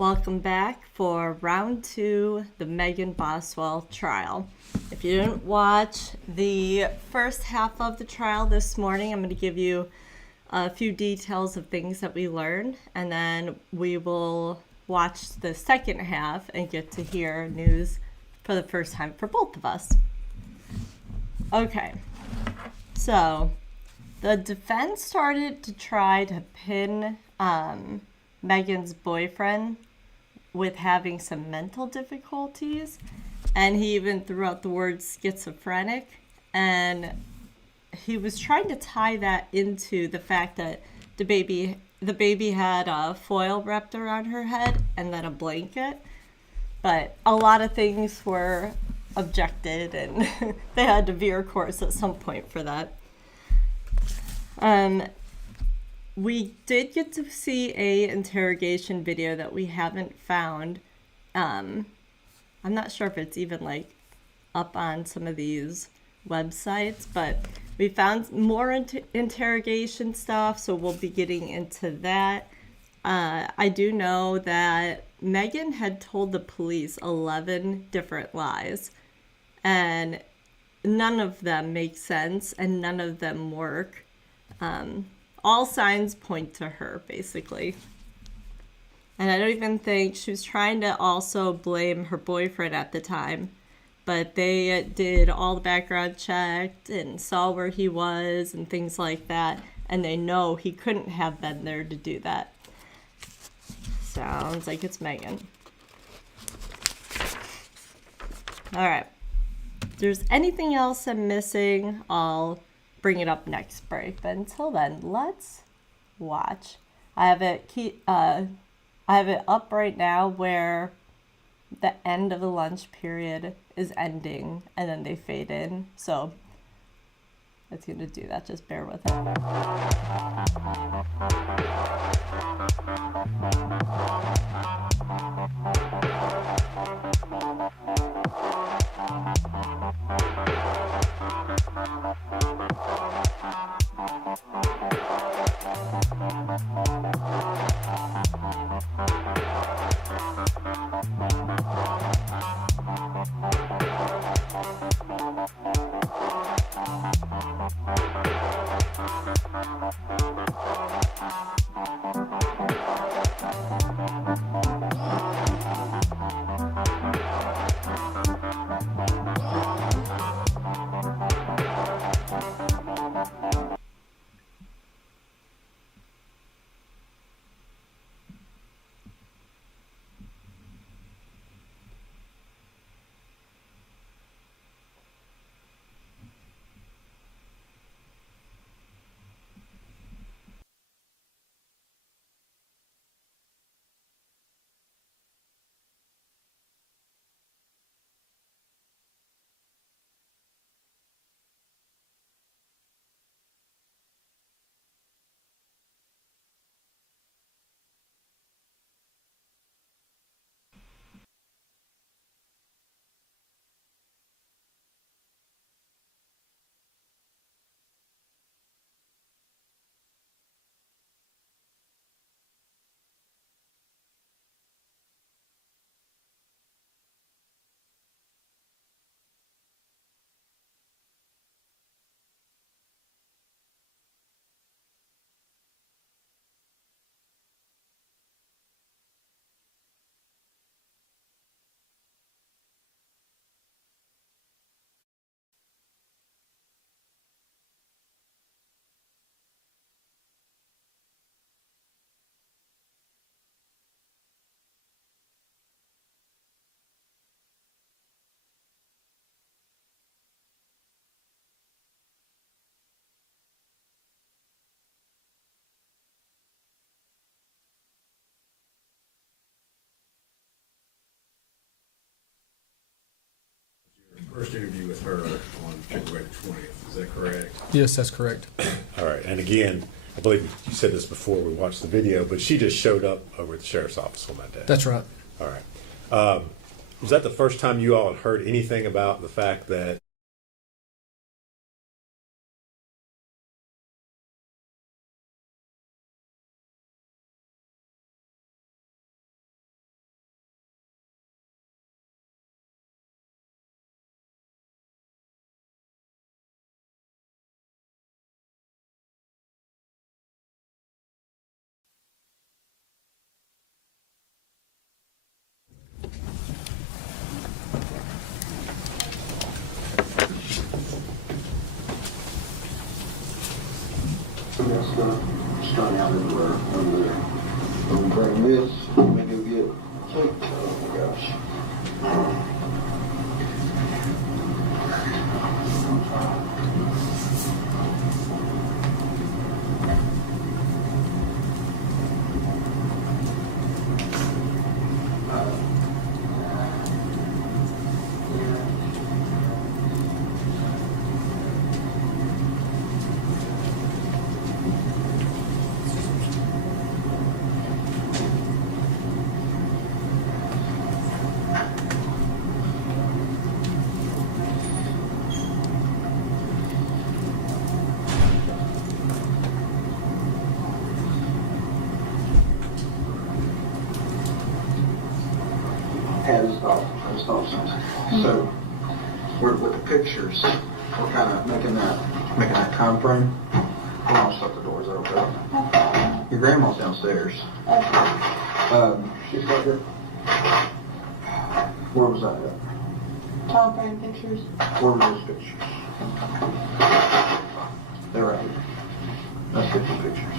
Welcome back for round 2, the Megan Boswell trial. If you didn't watch the first half of the trial this morning, I'm going to give you a few details of things that we learned, and then we will watch the second half and get to hear news for the first time for both of us. Okay, so the defense started to try to pin Megan's boyfriend with having some mental difficulties, and he even threw out the word schizophrenic, and he was trying to tie that into the fact that the baby had a foil wrapped around her head and then a blanket, but a lot of things were objected and they had to veer course at some point for that. We did get to see a interrogation video that we haven't found. I'm not sure if it's even like up on some of these websites, but we found more interrogation stuff, so we'll be getting into that. I do know that Megan had told the police 11 different lies, and none of them make sense and none of them work. All signs point to her, basically. And I don't even think she was trying to also blame her boyfriend at the time, but they did all the background checked and saw where he was and things like that, and they know he couldn't have been there to do that. Sounds like it's Megan. All right. If there's anything else I'm missing, I'll bring it up next break. But until then, let's watch. I have it up right now where the end of the lunch period is ending and then they fade in. So it's going to do that. Just bear with it. First interview with her on February 20th, is that correct? Yes, that's correct. All right, and again, I believe you said this before we watched the video, but she just showed up over at the sheriff's office on that day. That's right. All right. Was that the first time you all had heard anything about the fact that got stuff strung out everywhere over there. When we bring this, we go get cake. Oh my gosh. Had his thoughts. So, we're with the pictures. We're kind of making that time frame. Hold on, shut the doors open. Your grandma's downstairs. She's right here. Where was that at? Time frame pictures. Where were those pictures? They're right here. That's 50 pictures.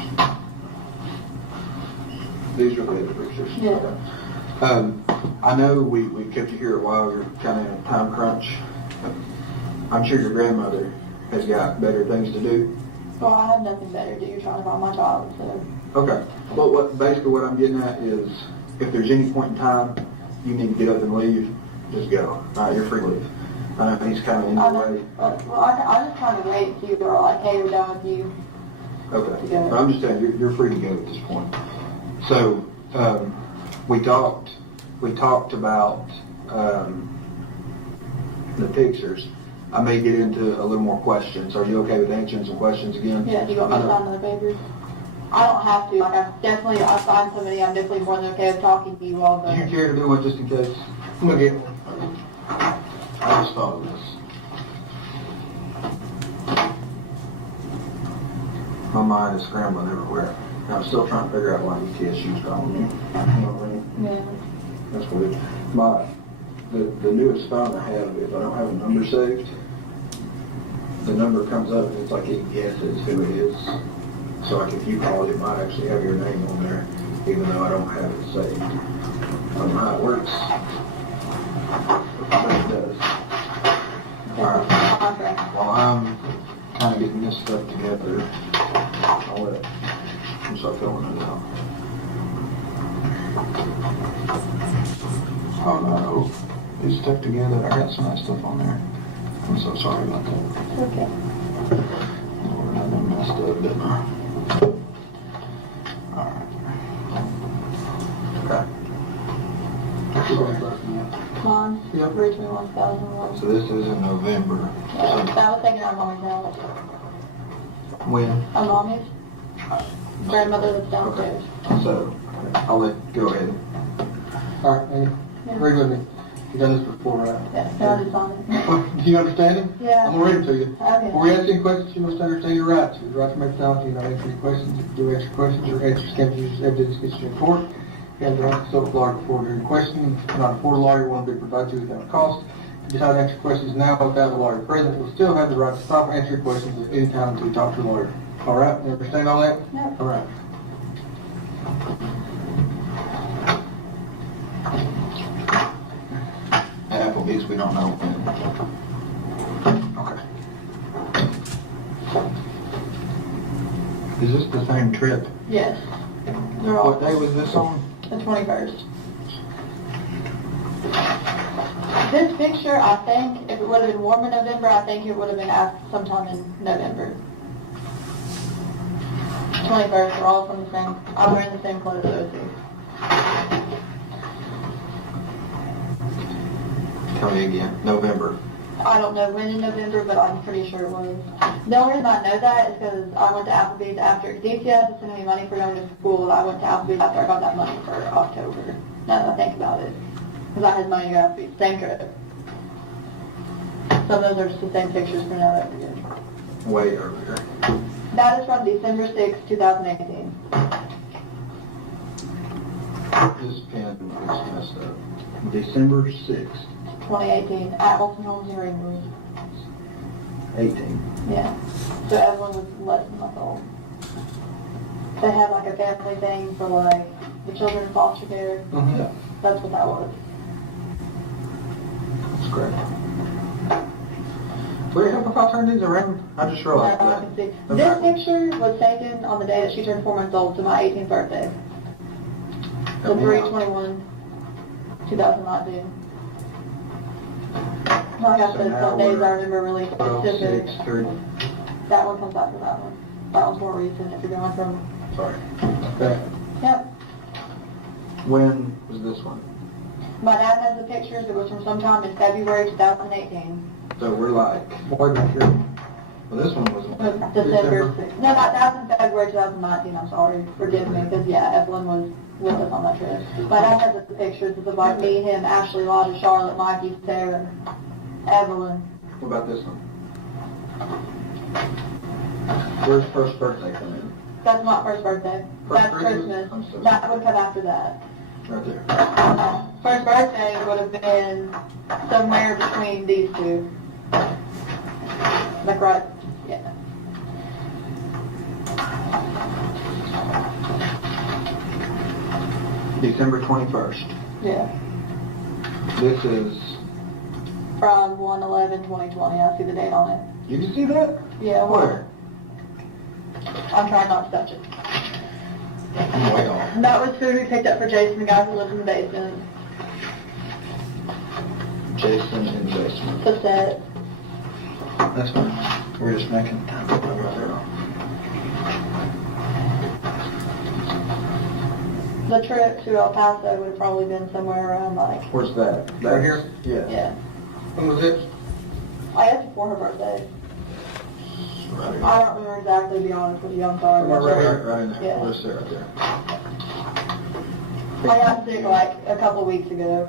These are the other pictures. Yeah. I know we kept you here a while. You're kind of in a time crunch. I'm sure your grandmother has got better things to do. Well, I have nothing better to do. You're trying to find my child, so. Okay. Well, basically what I'm getting at is, if there's any point in time you need to get up and leave, just go. All right, you're free to leave. I know he's kind of in your way. Well, I just kind of wait if you are like, hey, we're done with you. Okay. But I'm just saying, you're free to go at this point. So, we talked about the pictures. I may get into a little more questions. Are you okay with answering some questions again? Yeah, do you want me to sign another paper? I don't have to. Like, I find somebody, I'm definitely more than okay with talking to you all, but. Do you care to do one just in case? I'm gonna get one. I just thought of this. My mind is scrambling everywhere. I'm still trying to figure out why ETSU's calling me. You know what I mean? Yeah. That's weird. The newest phone I have, if I don't have a number saved, the number comes up and it's like it guesses who it is. So like if you call it, it might actually have your name on there, even though I don't have it saved. I don't know how it works, but it does. Alright. While I'm kind of getting this stuff together, I'll let him start filling it out. Oh no, it's stuck together. I got some of that stuff on there. I'm so sorry about that. Okay. Lord, I done messed up, didn't I? Alright. Okay. Mine? Yep. 321,001. So this is in November. Yeah, I was thinking our mommy's house. When? Our mommy's? Grandmother lives downstairs. So, I'll let go ahead. Alright, Andy, read with me. You've done this before, right? Yeah, I just on it. Do you understand it? Yeah. I'm gonna read it to you. Okay. Before we ask any questions, you must understand your rights. You have the right to make silence, you not answer any questions. If you do answer questions, your answers can be used as evidence against you in court. You have the right to consult with a lawyer before during questioning. If you cannot afford a lawyer, one will be provided to you without cost. If you decide to answer questions now without a lawyer present, you'll still have the right to stop answering questions at any time until you talk to a lawyer. Alright, you understand all that? No. Alright. Applebee's, we don't know. Okay. Is this the same trip? Yes. They're all What day was this on? the 21st. This picture, I think, if it would have been warm in November, I think it would have been sometime in November. 21st, we're all from the same, I'm wearing the same clothes as those two. Tell me again. November. I don't know when in November, but I'm pretty sure it was. The only reason I know that is because I went to Applebee's after DCS was sending me money for going to school, and I went to Applebee's after I got that money for October. Now that I think about it. Because I had money to go to Applebee's, same trip. So those are just the same pictures for now that we're good. Way earlier. That is from December 6, 2018. This pen is messed up. December 6th, 2018, at Olsen Homes in Ringwood. 18. Yeah. So Evelyn was less than a month old. They had like a family thing for like the children in foster care. Yeah, That's what that was. that's great. Would it help if I turned these around? I just realized Now I that. can see. Okay. This picture was taken on the day that she turned 4 months old to my 18th birthday. So 3/21/2019. Like I So said, now some days we're I remember really 12, specific. 6, 3. That one comes after that one. That one's more recent if you're going from. Sorry. Okay. Yep. When was this one? My dad has the pictures. It was from sometime in February 2018. So we're like, more than sure. Well, this one was December 6th. No, that was in February 2019. I'm sorry. Forgive me, because yeah, Evelyn was with us on that trip. My dad has the pictures of like me, him, Ashley, Lodge, Charlotte, Mikey, Sarah, Evelyn. What about this one? Where's first birthday come in? That's not first birthday. First That's Christmas? Christmas. I'm so That sorry. would come after that. Right there. First birthday would have been somewhere between these two. Like right, yeah. December 21st. Yeah. This is, From 1/11/2020. I see the date on it. you can see that? Yeah, Where? I'm trying not to touch it. Way off. That was food we picked up for Jason, the guy who lives in the basement. Jason in the basement. The set. That's fine. We're just making time. Right there. The trip to El Paso would have probably been somewhere around like, Where's that? Right here? Yeah. yeah. When was it? I guess before her birthday. Right here. I don't remember exactly, to be honest with you. I'm sorry. Right in there. Yeah. Where's there? Right there. I got sick like a couple of weeks ago.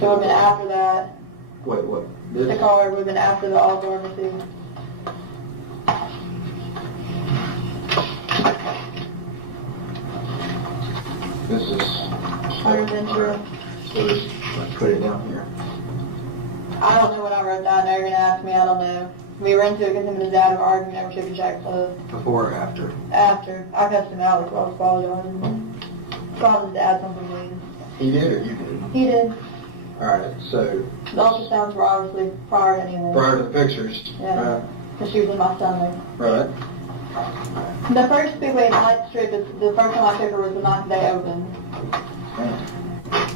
So it would have been after that. Wait, what? The This? card would have been after the all-door receipt. This is. 100% So just let's put it down here. I don't know what I wrote down there. You're going to ask me. I don't know. We ran into it because him and his dad were arguing over chicken shack clothes. Before or after? After. I cussed him out because I was apologizing. Called his dad something mean. He did or you did? He did. Alright, so The ultrasounds were obviously prior anyway. prior to the pictures. Yeah. Because she was in my stomach. Right. The first Speedway night trip, is the first time I took her was the ninth day open. Right.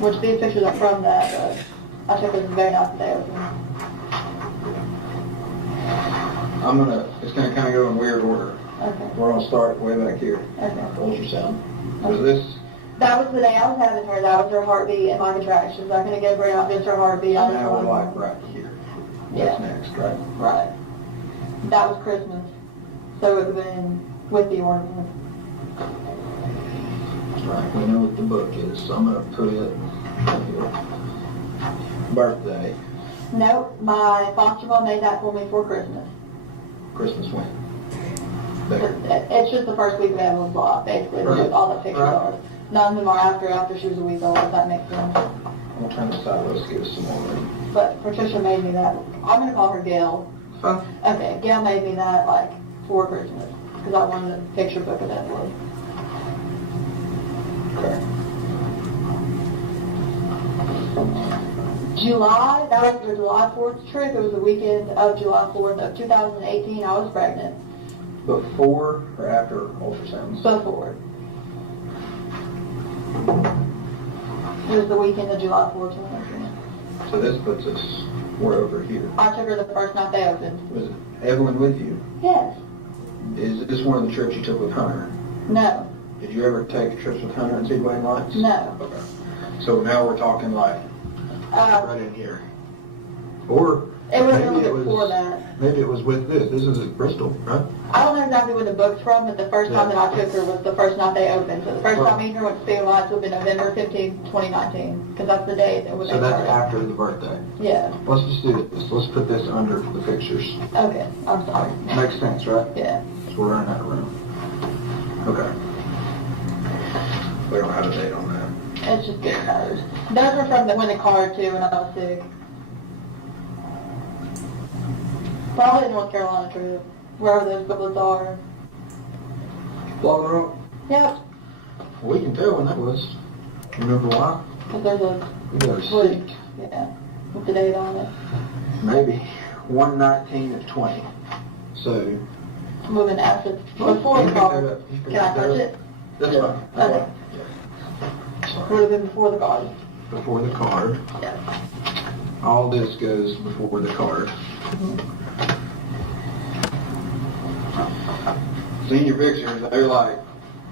Which these pictures are from that, but I took her the very ninth day open. It's gonna kinda go in weird order. Okay. We're gonna start way back here. Okay. Ultrasound. Was this, That was the day I was having her. That was her heartbeat and my contractions. I couldn't give her out just her heartbeat. I just now we're wanted- like right here. Yeah. That's next, right? Right. That was Christmas. So it would have been with the ornament. Right, we know what the book is, so I'm gonna put it right here. Birthday, Nope, my foster mom made that for me for Christmas. Christmas when? There. It's just the first week of Evelyn's life, basically. Right. All the pictures Right. are. None of them are after she was a week old, if that makes sense. I'm gonna turn this side, let's give us some more room. But Patricia made me that. I'm going to call her Gail. Huh? Okay, Gail made me that, like, for Christmas. Because I wanted a picture book of Evelyn. Okay. July, that was the July 4th trip. It was the weekend of July 4th of 2018. I was pregnant. Before or after ultrasounds? Before. It was the weekend of July 4th. 2018. So this puts us, we're over here. I took her the first night they opened. Was Evelyn with you? Yes. Is this one of the trips you took with Hunter? No. Did you ever take trips with Hunter and Speedway Lights? No. Okay. So now we're talking like right in here. Or It was a maybe little before that. Maybe it was with this. This is at Bristol, right? I don't know exactly when the book's from, but the first time that I took her was the first night they opened. So the first time me and her went to Speed Lights would be November 15th, 2019. Because that's the day that was So that's after the birthday. Yeah. Let's just do this. Let's put this under the pictures. Okay. I'm sorry. Makes sense, right? Yeah. So we're running out of room. Okay. We don't have a date on that. It's just good colors. Those were from when the car too when I was sick. Probably the North Carolina trip. Wherever those booklets are. Flogging Rock? Yep. We can tell when that was. Remember why? But there's a We got a split. seat. Yeah. With the date on it. Maybe 119 of 20. So. Moving after, before the card. Can I touch it? That's fine. Okay. Would have been before the card. Before the card. Yeah. All this goes before the card. Senior pictures, we're like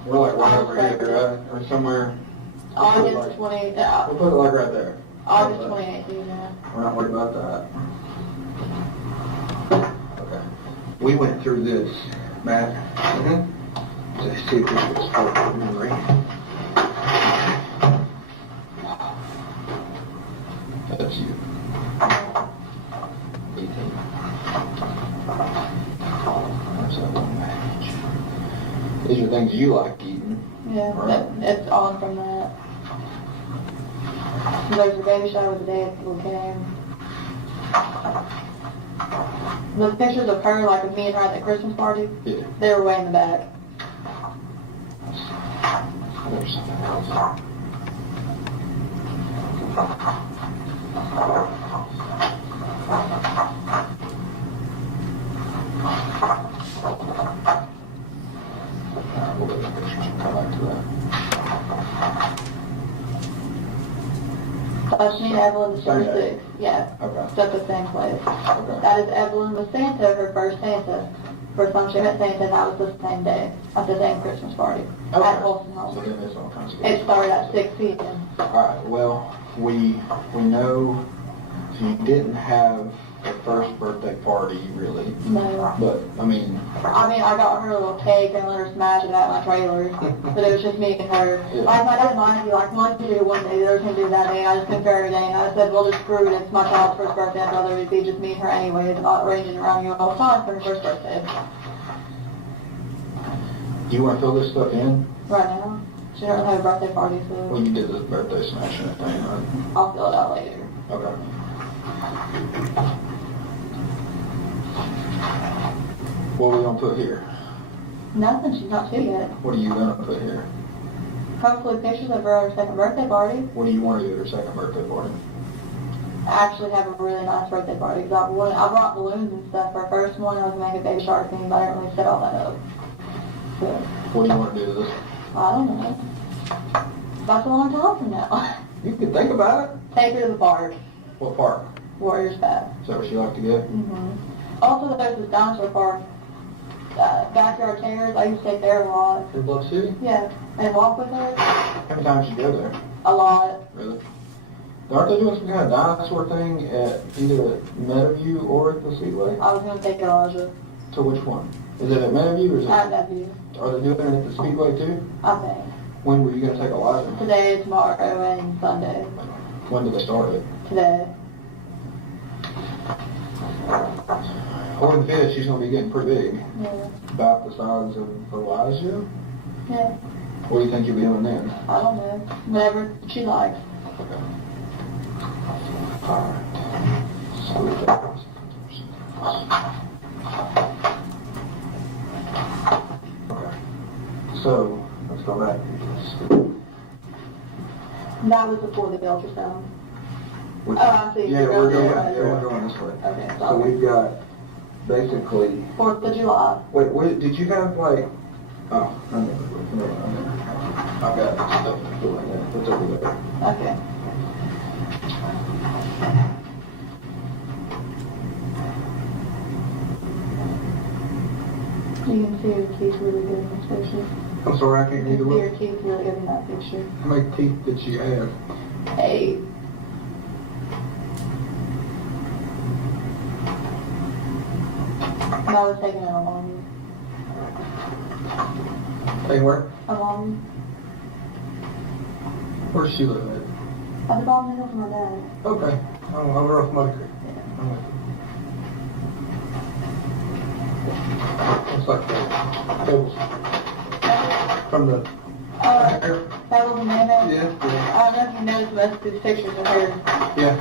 right over here, right? Or somewhere. August 20, We'll put it like right there. August 2018, yeah. We're not worried about that. Okay. We went through this, Matt. To see if this was part of memory. That's you. 18. That's that one page. These are things you like eating. Yeah, Right. it's on from that. There's a baby shower the day people came. The pictures of her, like of me and her at the Christmas party, Yeah. they were way in the back. There's something else. We'll look at the pictures and come back to that. That's me and Evelyn, December Same day. 6th. Yeah, Okay. it's at the same place. Okay. That is Evelyn with Santa, her first Santa. First time she met Santa, and that was the same day, at the same Christmas party, at Olsen So Home. then there's all kinds of. It started at 6 p.m. Alright, well, we know she didn't have a first birthday party really, No. but I mean, I got her a little cake and let her smash it at my trailer, but it was just me and her. Yeah. Like, my dad wanted to be like, one to do one day, the other can do that day, and I just couldn't do every day, and I said, well, just screw it, it's my child's first birthday, I'd rather it be just me and her anyways, and not ranging around you all the time for her first birthday. you want to fill this stuff in? Right now, she doesn't have a birthday party, Well, so you did this birthday smashing thing, right? I'll fill it out later. Okay. What are we gonna put here? Nothing, she's not two yet. What are you gonna put here? Hopefully pictures of her second birthday party. What do you want to do at her second birthday party? Actually have a really nice birthday party, because I brought balloons and stuff for her first one, I was going to make a baby shark thing, but I didn't really set all that up. So, What do you want to do to this? I don't know. That's a long time from now. You can think about it. Take her to the park. What park? Warriors Path. Is that what you like to get? Also, there's this dinosaur park. Backyard Terrors. I used to take there a lot. In Bluff City? Yeah. And walk with her. How many times you go there? A lot. Really? Aren't they doing some kind of dinosaur thing at either at Meadowview or at the Speedway? I was going to take Elijah. To which one? Is it at Meadowview or is it? At that view. Are they doing it at the Speedway too? I think. When were you going to take Elijah? Today, tomorrow, and Sunday. When did they start it? Today. According to this, she's going to be getting pretty big. Yeah. About the size of Elijah? Yeah. What do you think you'll be doing then? I don't know. Whatever she likes. Okay. Alright. So we got okay. So, let's go back. That was before the ultrasound. Which- Oh, I see. Yeah, You're we're going going, the other way. we're going this way. Okay, So sorry. we've got basically, 4th of July. wait, did you have like, oh, I never, I've got stuff to fill in there. What's over there? Okay. You can see your teeth really good in this picture. I'm sorry, I can't You read the can see your look. teeth really good in that picture. How many teeth did she have? 8. And I was taking it along. Hey, where? Along. Where's she live at? At the bottom middle of my dad. Okay, I'm over off Muddy Creek. I'm with you. It's like the tables from the hair. That little man. Yeah, I don't know if you noticed most of these pictures of her. yeah.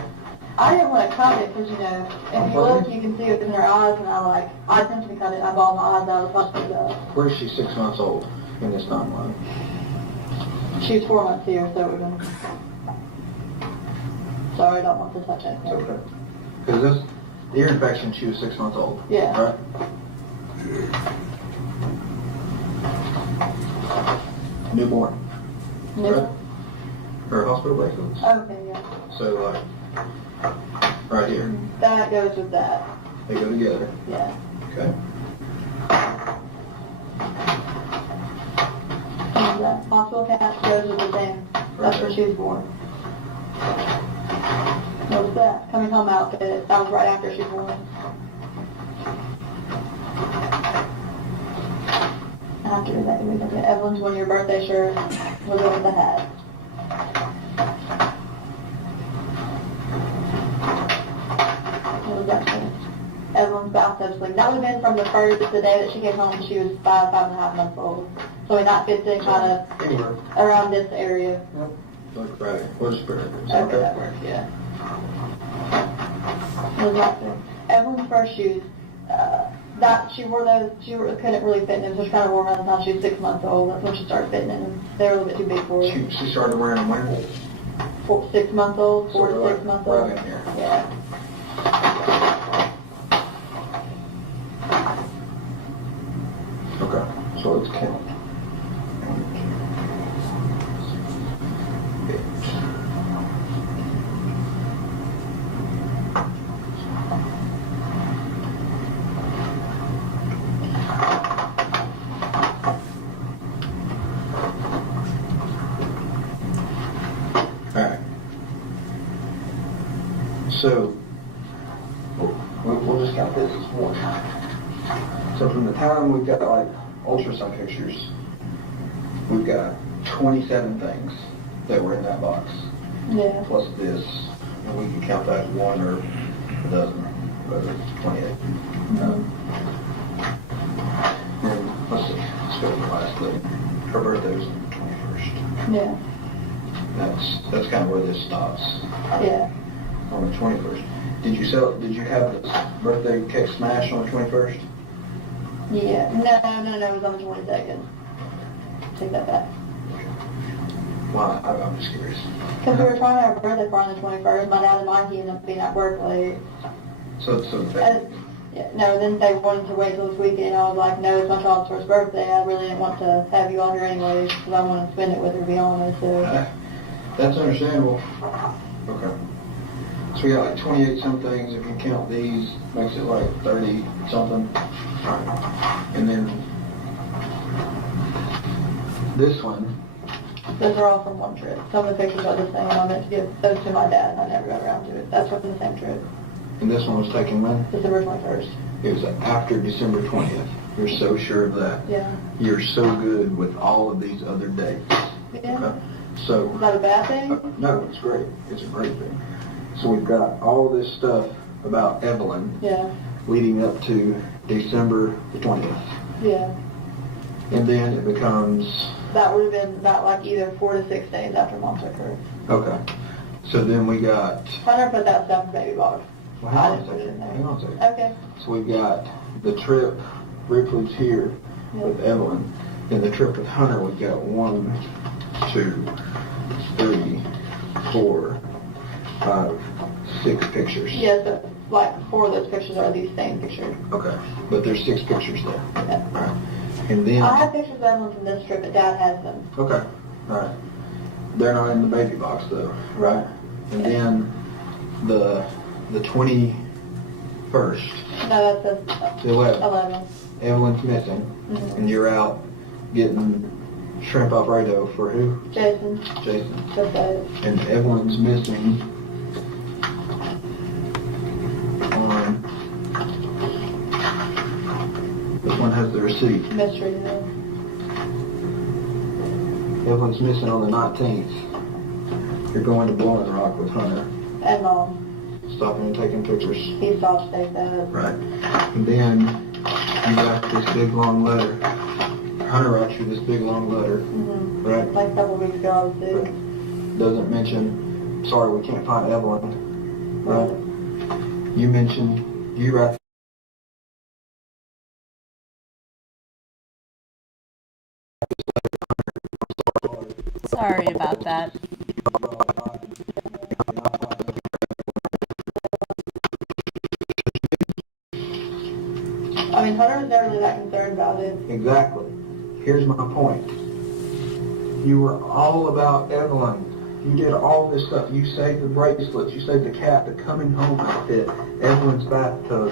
I didn't want to cut it because, you know, if you look, you can see it in her eyes, and I attempted to cut it, and I bawled my eyes out as much as that. Where is she 6 months old? in this timeline? She's 4 months here, so we're gonna. Sorry, I don't want to touch It's anything. okay. Because this ear infection, she was 6 months old. Yeah. Right? Newborn. No? Right? Her hospital bracelets. Okay, yeah. So like, right here, That goes with that. they go together. Yeah. Okay. And that hospital cast goes with the same. That's where she was born. What was that? Coming home outfit. That was right after she was born. After that, we look at Evelyn's 1-year birthday shirt. We'll go with the hat. What was that for? Evelyn's bathtub sling. That would have been from the day that she came home. She was 5.5 months old. So that fits in kind of Anywhere. around this area. Yep. Look right here. We'll just put it Okay, there. that works, yeah. What was that thing? Evelyn's first shoes, that she wore those, couldn't really fit in them, so she kind of wore them around the time she was 6 months old. That's when she started fitting in them. They were a little bit too big for her. She started wearing them when? 6 months old, 4 So to like 6 months old. right in here. Yeah. Okay. So let's count. Alright. So, we'll just count this as one. So from the time we've got like ultrasound pictures, we've got 27 things that were in that box, Yeah. plus this, and we can count that one or a dozen, but it's 28. And let's see, let's go to the last thing. Her birthday was on the 21st. Yeah. That's kind of where this stops, Yeah. on the 21st. Did you have this birthday cake smash on the 21st? Yeah. No, it was on the 22nd. Take that back. Why? I'm just curious. Because we were trying to have a birthday party on the 21st. My dad and Mikey ended up being at work late. So Yeah, no, then they wanted to wait till this weekend. I was like, no, it's my child's first birthday. I really didn't want to have you all here anyways because I want to spend it with her, to be honest. So. That's understandable. Okay. So we got like 28 some things. If you count these, makes it like 30 something. Alright. And then this one, Those are all from one trip. Some of the pictures are the same. I meant to give those to my dad and I never got around to it. That's from the same trip. and this one was taken when? December 21st. It was after December 20th. You're so sure of that. Yeah. You're so good with all of these other dates. Yeah. Okay. So, Is that a bad thing? no, it's great. It's a great thing. So we've got all this stuff about Evelyn Yeah. leading up to December the 20th. Yeah. And then it becomes, That would have been about like either 4 to 6 days after Mom took her. okay. So then we got, Hunter put that stuff in baby box. well, hang I on a didn't put it in second. there. Hang on a second. Okay. So we've got the trip, Ripley's here with Evelyn. Then the trip with Hunter, we've got 1, 2, 3, 4, 5, 6 pictures. Yes, but like 4 of those pictures are these same pictures. Okay. But there's 6 pictures there. Yeah. All right. And then, I have pictures of Evelyn from this trip, but Dad has them. okay. All right. They're not in the baby box though, right? And then the 21st, No, that's the 11th. 11. Evelyn's missing, Mhm. and you're out getting shrimp Alfredo for who? Jason, Jason. just that. And Evelyn's missing on, this one has the receipt. Mystery. Yeah. Evelyn's missing on the 19th. You're going to Blowing Rock with Hunter, And Mom. stopping and taking pictures. He saw state that. Right. And then you got this big long letter. Hunter writes you this big long letter, Mm-hmm. right? Like a couple weeks ago, I was due. Doesn't mention, sorry, we can't find Evelyn, right? You mentioned, you write Sorry about that. I mean, Hunter was never really that concerned about it. Exactly. Here's my point. You were all about Evelyn. You did all this stuff. You saved the bracelets. You saved the cap, the coming home outfit, Evelyn's bathtub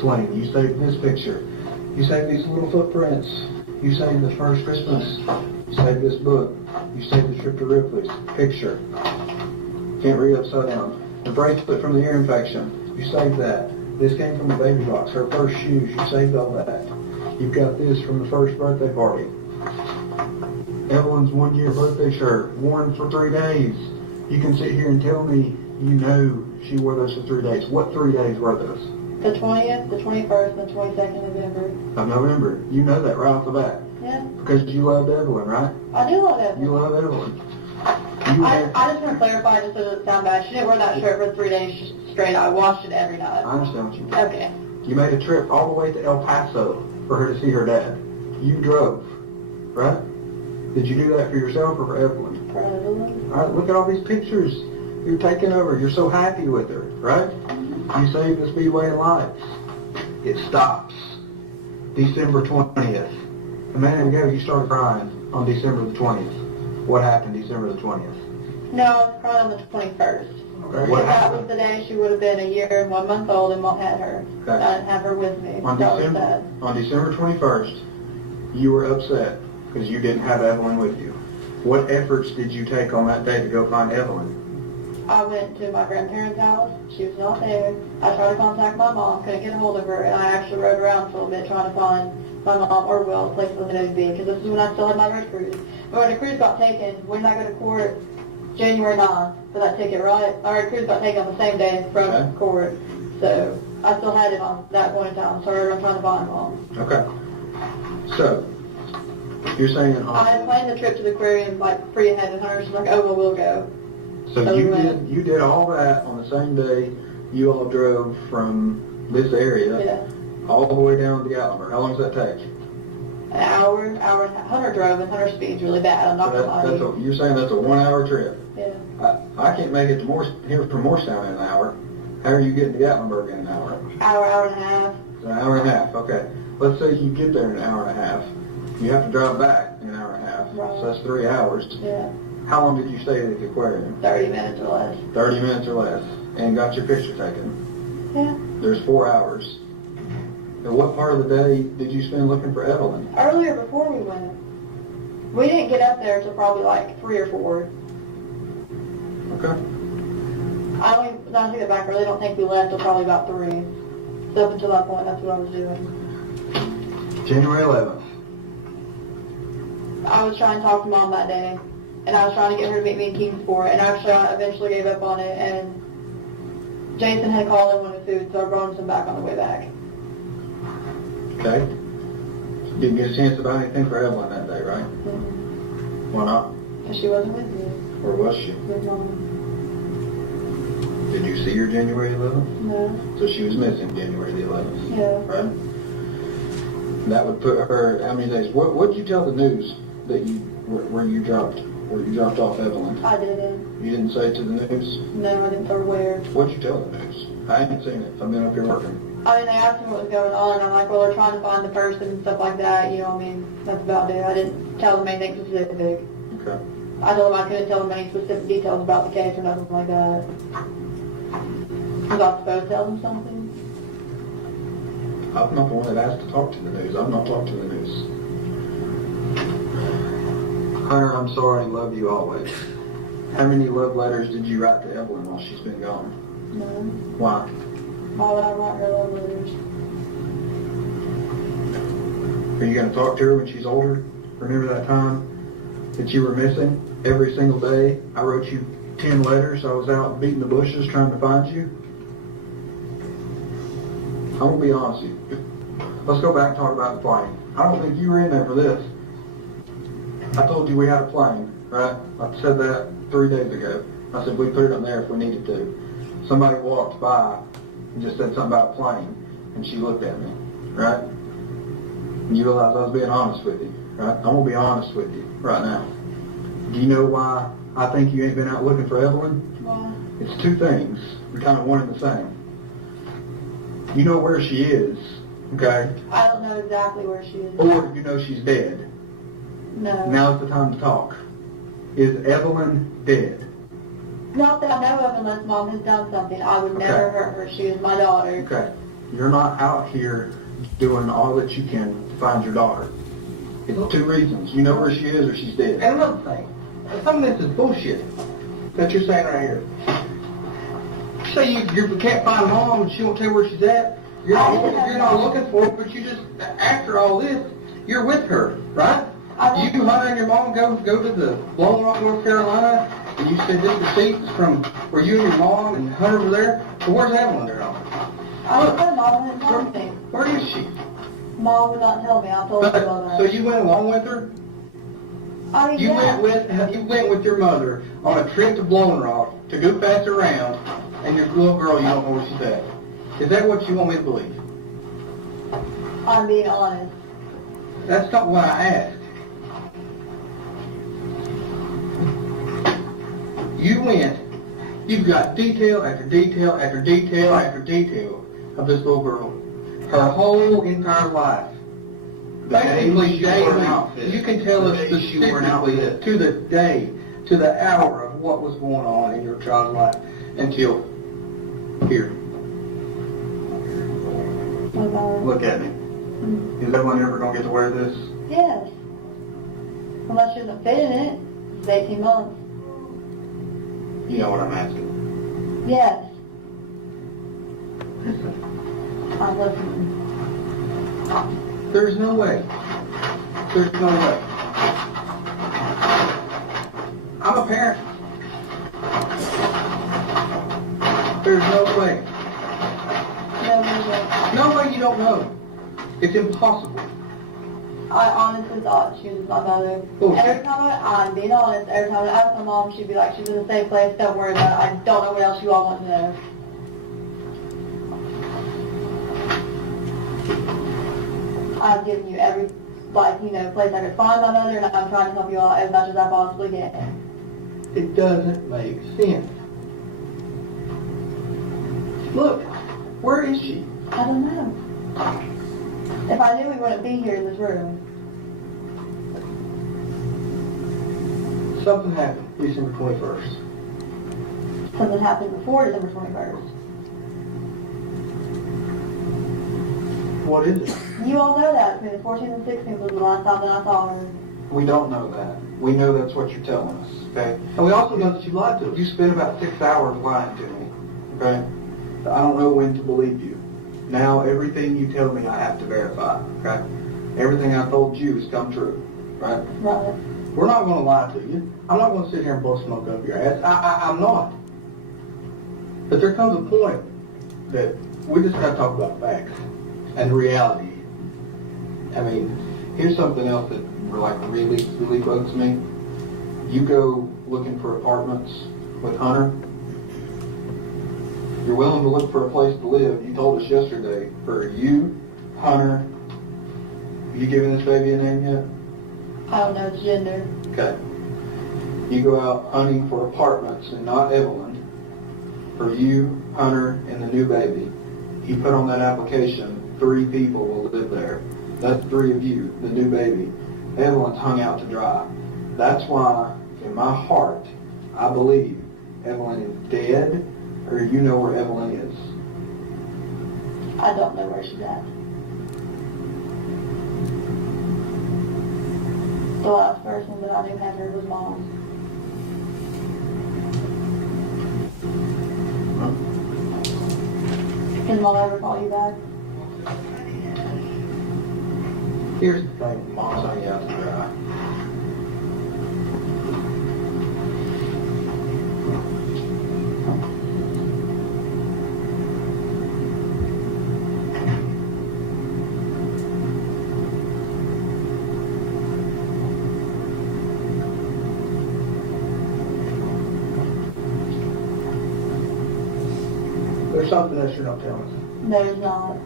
sling. You saved this picture. You saved these little footprints. You saved the first Christmas. You saved this book. You saved the trip to Ripley's picture. Can't read upside down. The bracelet from the ear infection. You saved that. This came from the baby box. Her first shoes. You saved all that. You've got this from the first birthday party. Evelyn's 1-year birthday shirt, worn for 3 days. You can sit here and tell me you know she wore those for 3 days. What 3 days were those? The 20th, the 21st, and the 22nd of November. Of November. You know that right off the bat. Yeah. Because you loved Evelyn, right? I do love it. You love Evelyn. I just want to clarify just so it doesn't sound bad. She didn't wear that shirt for 3 days straight. I washed it every night. I understand what you mean. Okay. You made a trip all the way to El Paso for her to see her dad. You drove, right? Did you do that for yourself or for Evelyn? For Evelyn. All right, look at all these pictures you're taking over. You're so happy with her, right? You saved the Speedway and Lights. It stops December 20th. A minute ago, you started crying on December the 20th. What happened December the 20th? No, I was crying on the 21st. Okay. Because that was the day she would have been 1 year and 1 month old and Mom had her. Okay. I didn't have her with me. On That was sad. December 21st, you were upset because you didn't have Evelyn with you. What efforts did you take on that day to go find Evelyn? I went to my grandparents' house. She was not there. I tried to contact my mom, couldn't get a hold of her, and I actually rode around for a little bit trying to find my mom or Will, the place where they would be, because this is when I still had my road cruise. But when the cruise got taken, when did I go to court? January 9th for that ticket, right? My road cruise got taken on the same day from Okay. court. So I still had it on that point in time, so I rode around trying to find mom. Okay. So, you're saying I had planned the trip to the aquarium like free ahead, and her was like, oh, well, we'll go. So So we you went. did all that on the same day you all drove from this area Yeah. all the way down to Gatlinburg. How long does that take? An hour and a half. Hunter drove, and Hunter speed's really bad. I'm not So gonna lie to you. you're saying that's a 1-hour trip. Yeah. I can't make it to here from Morristown in an hour. How are you getting to Gatlinburg in an hour? Hour and a half. It's an hour and a half. Okay. Let's say you get there in an hour and a half. You have to drive back in an hour and a half. Right. So that's 3 hours. Yeah. How long did you stay at the aquarium? 30 minutes or less. 30 minutes or less. And got your picture taken. Yeah. There's 4 hours. And what part of the day did you spend looking for Evelyn? Earlier before we went, we didn't get up there until probably like 3 or 4. Okay. Now I take it back, I really don't think we left till probably about 3. So up until that point, that's what I was doing. January 11th. I was trying to talk to Mom that day, and I was trying to get her to meet me in Kingsport, and actually I eventually gave up on it, and Jason had called in wanted food, so I brought him some back on the way back. Okay. Didn't get a chance to buy anything for Evelyn that day, right? Mm-hmm. Why not? Because she wasn't with me. Or was she? With Mom. Did you see her January 11th? No. So she was missing January the 11th, Yeah. right? That would put her, how many days? What did you tell the news that where you dropped off Evelyn? I didn't. You didn't say it to the news? No, I didn't tell her where. What did you tell the news? I haven't seen it. I've been up here working. I mean, they asked me what was going on, and I'm like, well, they're trying to find the person and stuff like that, you know, I mean, that's about it. I didn't tell them anything specific. Okay. I told them I couldn't tell them any specific details about the case or nothing like that. Was I supposed to tell them something? I'm not the one that asked to talk to the news. I'm not talking to the news. Hunter, I'm sorry. Love you always. How many love letters did you write to Evelyn while she's been gone? No. Why? Why would I write her love letters? Are you going to talk to her when she's older? Remember that time that you were missing? Every single day, I wrote you 10 letters. I was out beating the bushes trying to find you. I'm going to be honest with you. Let's go back and talk about the plane. I don't think you were in there for this. I told you we had a plane, right? I said that 3 days ago. I said we'd put it on there if we needed to. Somebody walked by and just said something about a plane, and she looked at me, right? And you realize I was being honest with you. right? I'm gonna be honest with you right now. Do you know why I think you ain't been out looking for Evelyn? Why? It's two things. They're kind of one and the same. You know where she is, okay? I don't know exactly where she is. Or you know she's dead. No. Now's the time to talk. Is Evelyn dead? Not that I know of unless mom has done something. I would never Okay. hurt her. She is my daughter. Okay. You're not out here doing all that you can to find your daughter. It's two reasons. You know where she is or she's dead. And another thing, some of this is bullshit that you're saying right here. Say you can't find mom and she won't tell you where she's at. You're not looking for her, but you just, after all this, you're with her, right? You, Hunter, and your mom go to the Lone Rock, North Carolina, and you said this receipt is from where you and your mom and Hunter were there. So where's Evelyn there on? I don't know. Mom didn't tell me. Where is she? Mom would not tell me. I told her all that. So you went along with her? I mean, You yeah. went with your mother on a trip to Blowing Rock to go pass around, and your little girl, you don't know where she's at. Is that what you want me to believe? I'm being honest. That's not what I asked. You went, you've got detail after detail after detail after detail of this little girl. Her whole entire life. Basically daily. You can tell us specifically to the day, to the hour of what was going on in your child's life until here. Look at me. Is Evelyn ever going to get to wear this? Yes. Unless she doesn't fit in it. It's 18 months. You know what I'm asking. Yes. I'm listening. There's no way. There's no way. I'm a parent. There's no way. No way you don't know. It's impossible. I honestly thought she was my mother. Bullshit. Every time I'm being honest, every time I ask my mom, she'd be like, she's in a safe place, don't worry about it. I don't know what else you all want to know. I've given you every, place I could find my mother, and I'm trying to help you all as much as I possibly can. It doesn't make sense. Look, where is she? I don't know. If I knew we wouldn't be here in this room. Something happened December 21st. Something happened before December 21st. What is it? You all know that. Between the 14th and 16th was the last time that I saw her. We don't know that. We know that's what you're telling us, okay? And we also know that you lied to us. You spent about 6 hours lying to me, okay? I don't know when to believe you. Now everything you tell me I have to verify, okay? Everything I told you has come true, right? Right. We're not going to lie to you. I'm not going to sit here and blow smoke up your ass. I'm not. But there comes a point that we just got to talk about facts and reality. I mean, here's something else that really bugs me. You go looking for apartments with Hunter. You're willing to look for a place to live. You told us yesterday for you, Hunter. Have you given this baby a name yet? I don't know its gender. Okay. You go out hunting for apartments and not Evelyn. For you, Hunter, and the new baby. You put on that application, 3 people will live there. That's 3 of you, the new baby. Evelyn's hung out to dry. That's why, in my heart, I believe Evelyn is dead, or you know where Evelyn is. I don't know where she's at. The last person that I knew had her was Mom. Did Mom ever call you back? Here's the thing. Mom's hung out to dry. There's something else you're not telling us. There's not.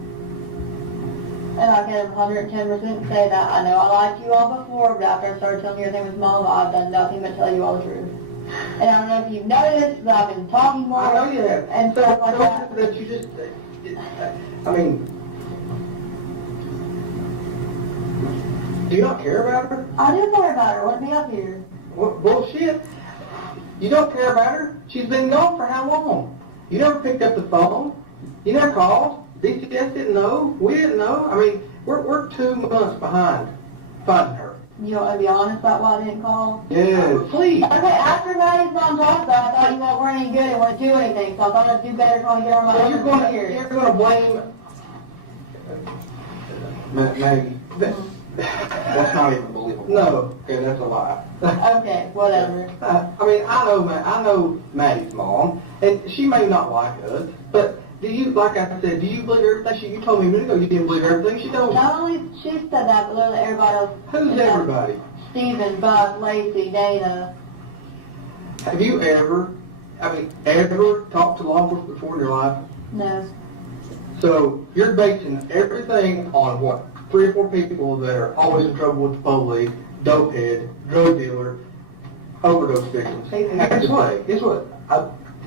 And I can 110% say that. I know I lied to you all before, but after I started telling you everything was Mom, I've done nothing but tell you all the truth. And I don't know if you've noticed, but I've been talking more. I know you have. And stuff like that. That you just, I mean, do you not care about her? I do care about her. Let me up here. What bullshit? You don't care about her? She's been gone for how long? You never picked up the phone. You never called. DCS didn't know. We didn't know. I mean, we're 2 months behind finding her. You don't want to be honest about why I didn't call? Yeah, please. Okay, after Maddie's mom talked about it, I thought you all weren't any good and wouldn't do anything, so I thought I'd do better trying to get her on my So own here. you're gonna blame Maggie. That's not even believable. No. Okay, that's a lie. Okay, whatever. I mean, I know Maddie's mom, and she may not like us, but do you, like I said, do you believe everything you told me a minute ago? You didn't believe everything she told you. Not only she said that, but literally everybody else. Who's everybody? Steven, Buck, Lacey, Dana. Have you ever talked to law enforcement before in your life? No. So you're basing everything on what? 3 or 4 people that are always in trouble with the police, dope head, drug dealer, overdose victims. Hey, guess what?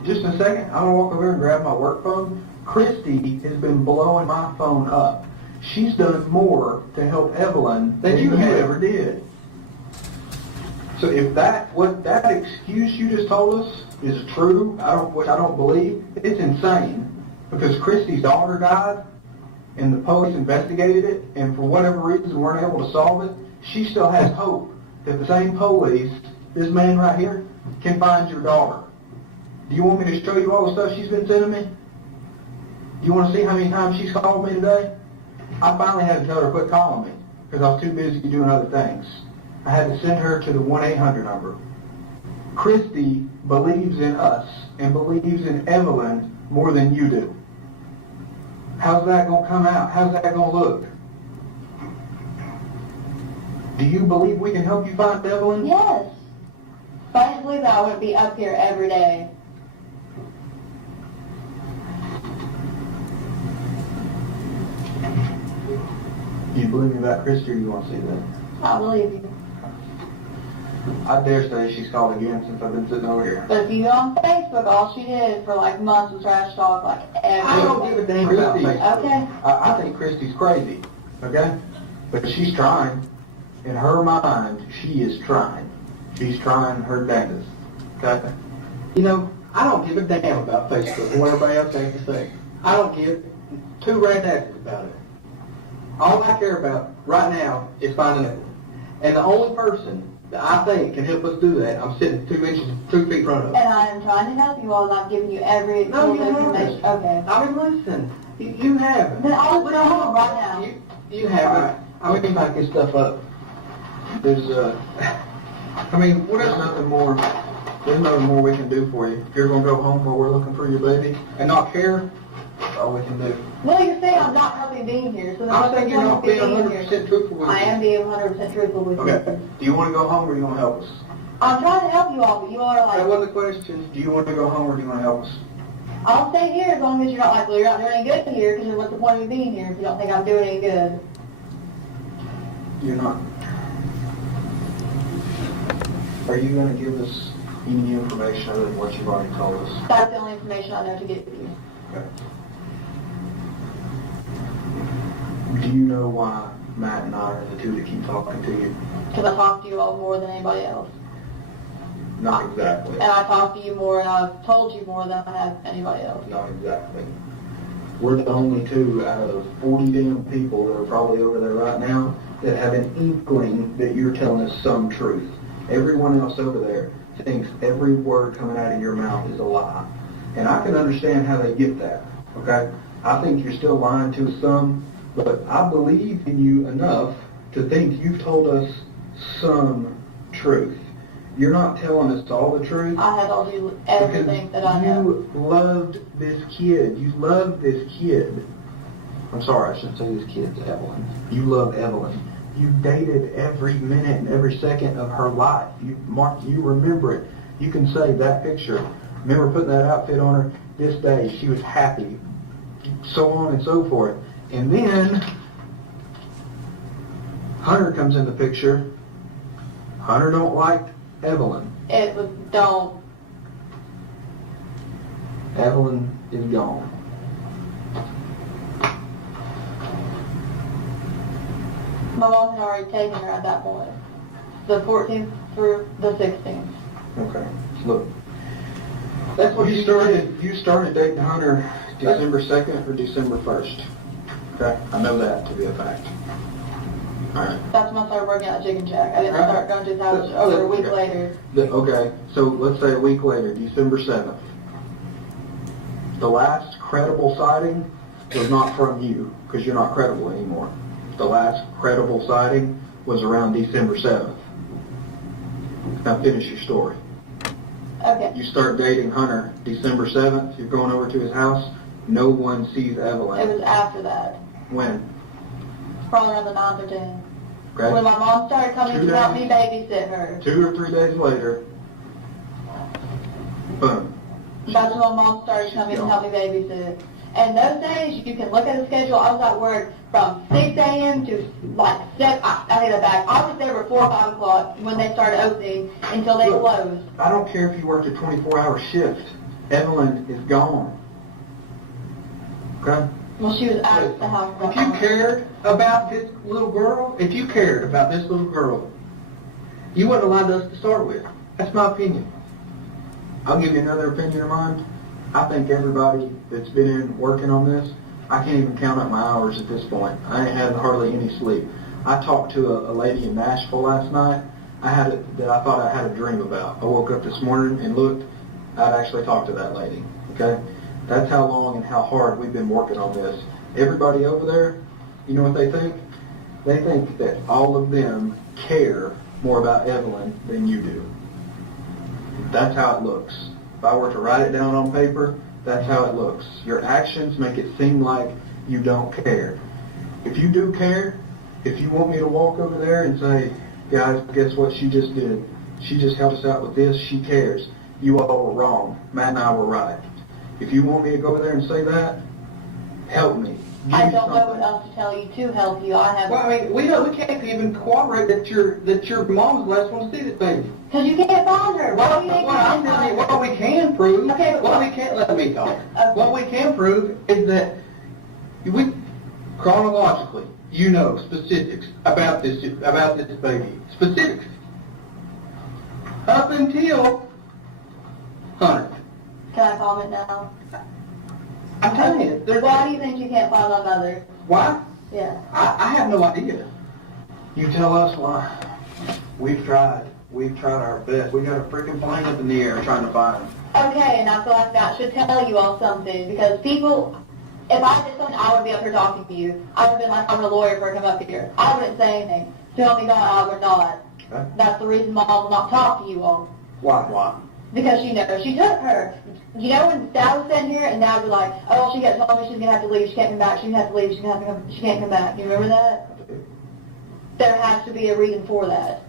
Just in a second, I'm gonna walk over and grab my work phone. Christy has been blowing my phone up. She's done more to help Evelyn than you ever did. So if that excuse you just told us is true, which I don't believe, it's insane. Because Christy's daughter died, and the police investigated it, and for whatever reason weren't able to solve it. She still has hope that the same police, this man right here, can find your daughter. Do you want me to show you all the stuff she's been sending me? Do you want to see how many times she's called me today? I finally had to tell her to quit calling me because I was too busy doing other things. I had to send her to the 1-800 number. Christy believes in us and believes in Evelyn more than you do. How's that going to come out? How's that going to look? Do you believe we can help you find Evelyn? Yes. If I didn't believe that, I wouldn't be up here every day. Do you believe me about Christy or you want to see that? I believe you. I dare say she's called again since I've been sitting over here. But if you go on Facebook, all she did for like months was trash talk like every I don't give a damn about Christy, Facebook. Okay. I think Christy's crazy, okay? But she's trying. In her mind, she is trying. She's trying her damnedest, okay? You know, I don't give a damn about Facebook and what everybody else has to say. I don't give 2 red asses about it. All I care about right now is finding Evelyn. And the only person that I think can help us do that, I'm sitting 2 feet in front of. And I am trying to help you all, and I'm giving you every No, little you information. haven't. Okay. I mean, listen, you haven't. Then I'll go home right now. You haven't. I mean, back this stuff up. There's I mean, there's nothing more we can do for you. If you're going to go home while we're looking for your baby and not care, that's all we can do. Well, you're saying I'm not helping being here, so then I'm what's the saying you're point not of being being 100% here? truthful with I you. am being 100% truthful with Okay. you. Do you want to go home or do you want to help us? I'm trying to help you all, but you all are That like, wasn't the question. Do you want to go home or do you want to help us? I'll stay here as long as you're not like, well, you're not doing any good here, because what's the point of me being here if you don't think I'm doing any good? You're not. Are you going to give us any information other than what you've already told us? That's the only information I know to give you. Okay. Do you know why Matt and I are the 2 that keep talking to you? Because I talk to you all more than anybody else. Not exactly. And I talk to you more, and I've told you more than I have anybody else. Not exactly. We're the only 2 out of 40 damn people that are probably over there right now that have an inkling that you're telling us some truth. Everyone else over there thinks every word coming out of your mouth is a lie. And I can understand how they get that, okay? I think you're still lying to us some, but I believe in you enough to think you've told us some truth. You're not telling us all the truth. I have told you everything that I know. You loved this kid. You loved this kid. I'm sorry, I shouldn't say this kid's Evelyn. You love Evelyn. You dated every minute and every second of her life. You remember it. You can say that picture. Remember putting that outfit on her this day. She was happy. So on and so forth. And then Hunter comes in the picture. Hunter don't like Evelyn. It was, don't. Evelyn is gone. My mom had already taken her at that point. The 14th through the 16th. Okay, look. That's what you started dating Hunter December 2nd or December 1st. Okay, I know that to be a fact. All right. That's when I started working at Chicken Shack. I didn't start going to his house over a week later. Okay, so let's say a week later, December 7th. The last credible sighting was not from you, because you're not credible anymore. The last credible sighting was around December 7th. Now finish your story. Okay. You start dating Hunter December 7th, you're going over to his house, no one sees Evelyn. It was after that. When? Probably around the 9th or 10th. Okay. When my mom started coming 2 to help days. me babysit her. 2 or 3 days later, boom. That's when my mom started coming to help me babysit. And those days, you can look at the schedule, I was at work from 6 a.m. to like 7, I take that back. I was there before 5 o'clock when they started opening until they Look, closed. I don't care if you worked a 24-hour shift. Evelyn is gone. Okay? Well, she was at the house. If you cared about this little girl, you wouldn't have allowed us to start with. That's my opinion. I'll give you another opinion of mine. I think everybody that's been in working on this, I can't even count up my hours at this point. I ain't had hardly any sleep. I talked to a lady in Nashville last night. That I thought I had a dream about. I woke up this morning and looked. I'd actually talked to that lady. Okay, that's how long and how hard we've been working on this. Everybody over there, you know what they think? They think that all of them care more about Evelyn than you do. That's how it looks. If I were to write it down on paper, that's how it looks. Your actions make it seem like you don't care. If you do care, if you want me to walk over there and say, guys, guess what she just did? She just helped us out with this, she cares. You all were wrong. Matt and I were right. If you want me to go over there and say that, help me. Give I me don't know something. what else to tell you to help you. I have. Well, I mean, we can't even cooperate that your mom's the last one to see this baby. Because you can't find her. Why do you think you I'm can't telling you, find her? what we can prove, Okay, but let me talk. Okay. What we can prove is that chronologically, you know specifics about this baby. Specifics. Up until Hunter. Can I comment now? I'm telling you, Why do you think you can't find my mother? why? Yeah. I have no idea. You tell us why. We've tried. We've tried our best. We got a freaking plane up in the air trying to find them. Okay, and I feel like that should tell you all something, because people, if I did something, I wouldn't be up here talking to you. I would have been like, I'm a lawyer for come up here. I wouldn't say anything. Tell me not, I would not. Okay. That's the reason Mom will not talk to you all. Why? Why? Because, you know, she took her. You know, when Dad was sitting here and Dad was like, oh, she got told me she's going to have to leave, she can't come back, she's going to have to leave, she can't come back. You remember that? There has to be a reason for that.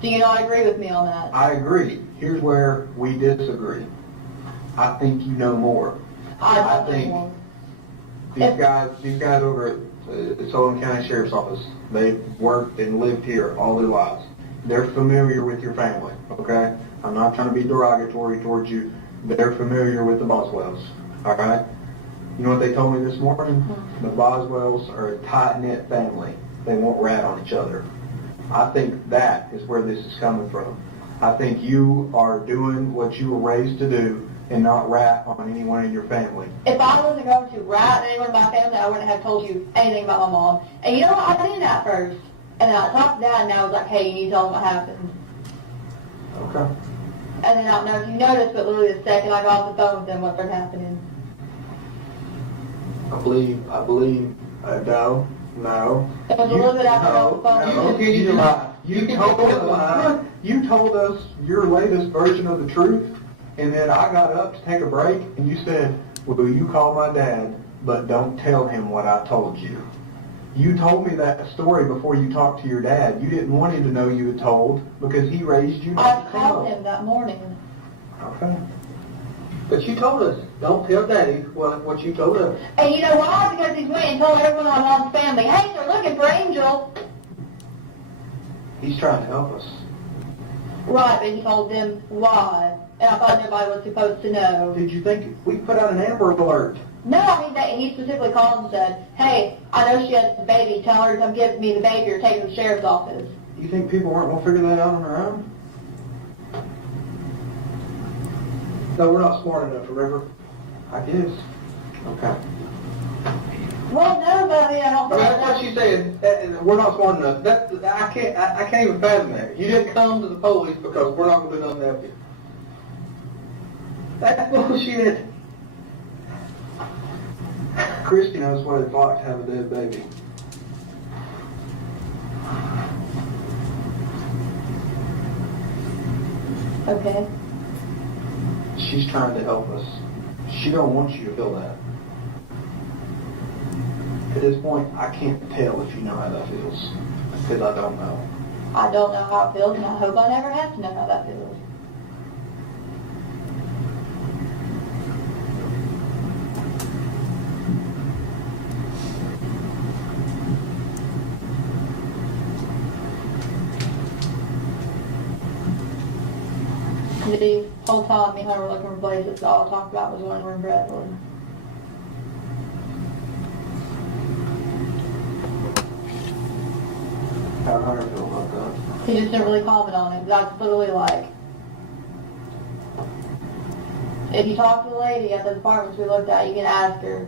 Do you not agree with me on that? I agree. Here's where we disagree. I think you know more. I think don't. these guys over at the Sullivan County Sheriff's Office, they've worked and lived here all their lives. They're familiar with your family, okay? I'm not trying to be derogatory towards you. They're familiar with the Boswells, all right? You know what they told me this morning? The Boswells are a tight-knit family. They won't rat on each other. I think that is where this is coming from. I think you are doing what you were raised to do and not rat on anyone in your family. If I wasn't going to rat anyone in my family, I wouldn't have told you anything about my mom. And you know what? I did that first. And then I talked to Dad, and I was like, hey, you need to tell him what happened. Okay. And then I don't know if you noticed, but literally the second I got off the phone with them, what started happening. I believe, no. It was a little bit after I got off the phone. No, you lied. You told us your latest version of the truth, and then I got up to take a break, and you said, well, you call my dad, but don't tell him what I told you. You told me that story before you talked to your dad. You didn't want him to know you had told because he raised you I not to called tell. him that morning. Okay. But you told us, don't tell Daddy what you told us. And you know why? Because he went and told everyone in my mom's family, hey, they're looking for Angel. He's trying to help us. Right, but he told them why, and I thought nobody was supposed to know. Did you think we put out an Amber Alert? No, I mean, he specifically called and said, hey, I know she has the baby, tell her to come give me the baby or take her to the sheriff's office. You think people weren't going to figure that out on their own? No, we're not smart enough, remember? I guess. Okay. Well, no, but I mean, I don't I mean, think that's what she said. We're not smart enough. I can't even fathom that. You didn't come to the police because we're not going to do nothing to help you. That's bullshit. Christy knows what it's like to have a dead baby. Okay. She's trying to help us. She don't want you to feel that. At this point, I can't tell if you know how that feels, because I don't know. I don't know how it feels, and I hope I never have to know how that feels. The whole time me and her were looking for blazes, all I talked about was one room for Evelyn. How do Hunter feel about that? He just didn't really comment on it, but I was literally like, if you talk to the lady at the apartments we looked at, you can ask her.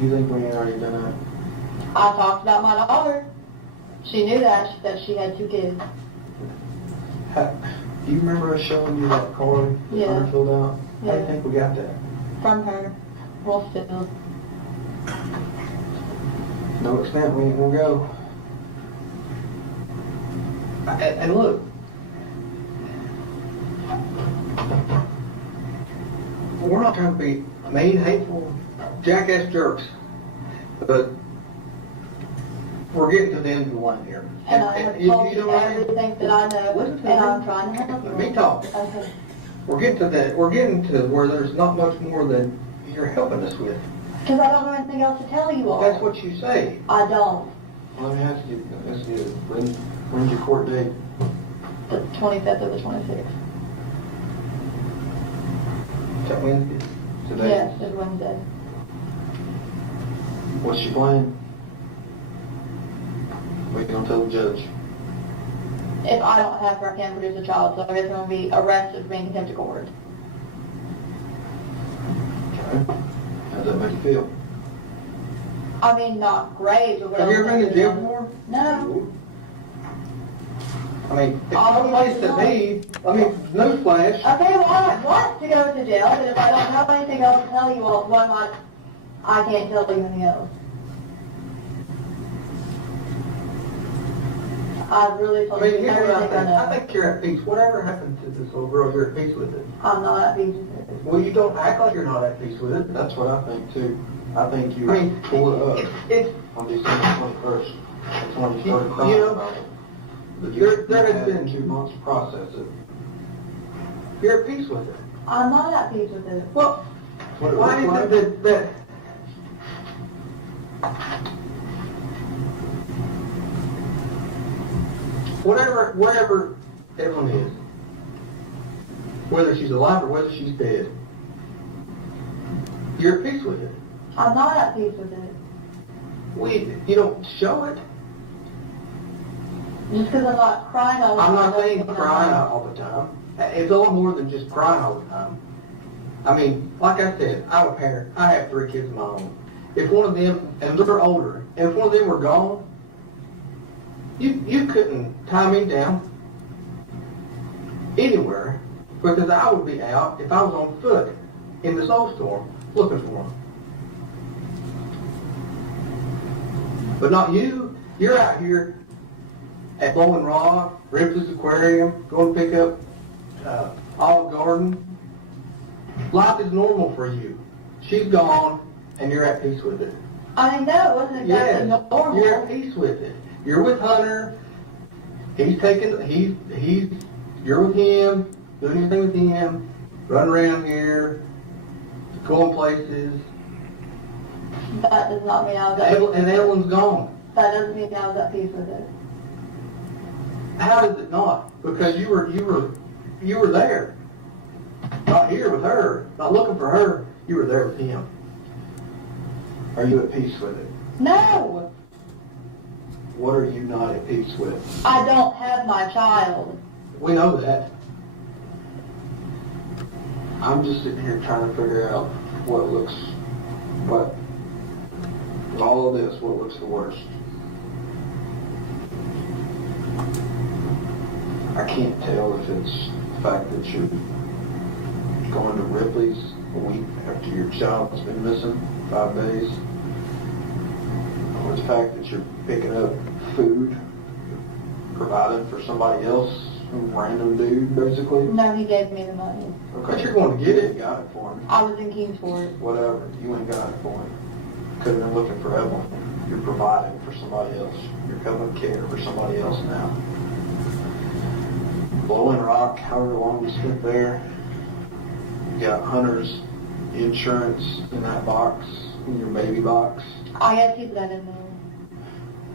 You think we ain't already done that? I talked about my daughter. She knew that. She said she had 2 kids. Do you remember us showing you that card that Yeah. Hunter filled out? How do Yeah. you think we got that? From her. Well, still. No extent, we ain't gonna go. And look, we're not trying to be mean, hateful, jackass jerks, but we're getting to the end of the line here. And I have You told know you what I mean? everything that I know, Listen to and me. I'm trying to help you. Let me talk. Okay. We're getting to where there's not much more than you're helping us with. Because I don't know anything else to tell you all. That's what you say. I don't. Let me ask you, when's your court date? The 25th or the 26th. Is that Wednesday? Today? Yes, it's Wednesday. What's she playing? What are you gonna tell the judge? If I don't have her, I can't produce a child, so it's going to be arrested for being contempt of court. Okay. How does that make you feel? I mean, not great, but Have you ever been in jail before? No. I mean, it's no place to be. I mean, newsflash. Okay, well, I don't want to go to jail, but if I don't have anything else to tell you all, why not? I can't tell you anything else. I really I told mean, you here's what everything I know. I think you're at peace. Whatever happened to this little girl, you're at peace with it. I'm not at peace with it. Well, you don't act like you're not at peace with it. That's what I think too. I think you pull it up on December 21st. That's when you started crying about it. But there has been 2 months to process it. You're at peace with it. I'm not at peace with it. Well, why is it that wherever Evelyn is, whether she's alive or whether she's dead, you're at peace with it. I'm not at peace with it. You don't show it. Just because I'm not crying all the time. I'm not saying doesn't mean crying I'm- all the time. It's a lot more than just crying all the time. I mean, like I said, I'm a parent. I have 3 kids of my own. If one of them, and they're older, and if one of them were gone, you couldn't tie me down anywhere because I would be out if I was on foot in the snowstorm looking for them. But not you. You're out here at Bowling Rock, Ripley's Aquarium, going to pick up Olive Garden. Life is normal for you. She's gone, and you're at peace with it. I mean, no, it wasn't exactly Yes, normal. you're at peace with it. You're with Hunter. You're with him, doing anything with him, running around here, going places. That does not mean I was at peace And with it. Evelyn's gone. That doesn't mean I was at peace with it. How is it not? Because you were there. Not here with her, not looking for her. You were there with him. Are you at peace with it? No, What are you not at peace with? I don't have my child. We know that. I'm just sitting here trying to figure out what all of this, what looks the worst. I can't tell if it's the fact that you're going to Ripley's a week after your child's been missing 5 days, or the fact that you're picking up food, providing for somebody else, some random dude, basically. No, he gave me the money. Okay. But you're going to get it. You got it for him. I was in Kingsport. Whatever. You ain't got it for him. Could have been looking for Evelyn. You're providing for somebody else. You're covering care for somebody else now. Blowing rock, however long you spent there. You got Hunter's insurance in that box, in your baby box. I gotta keep that in there.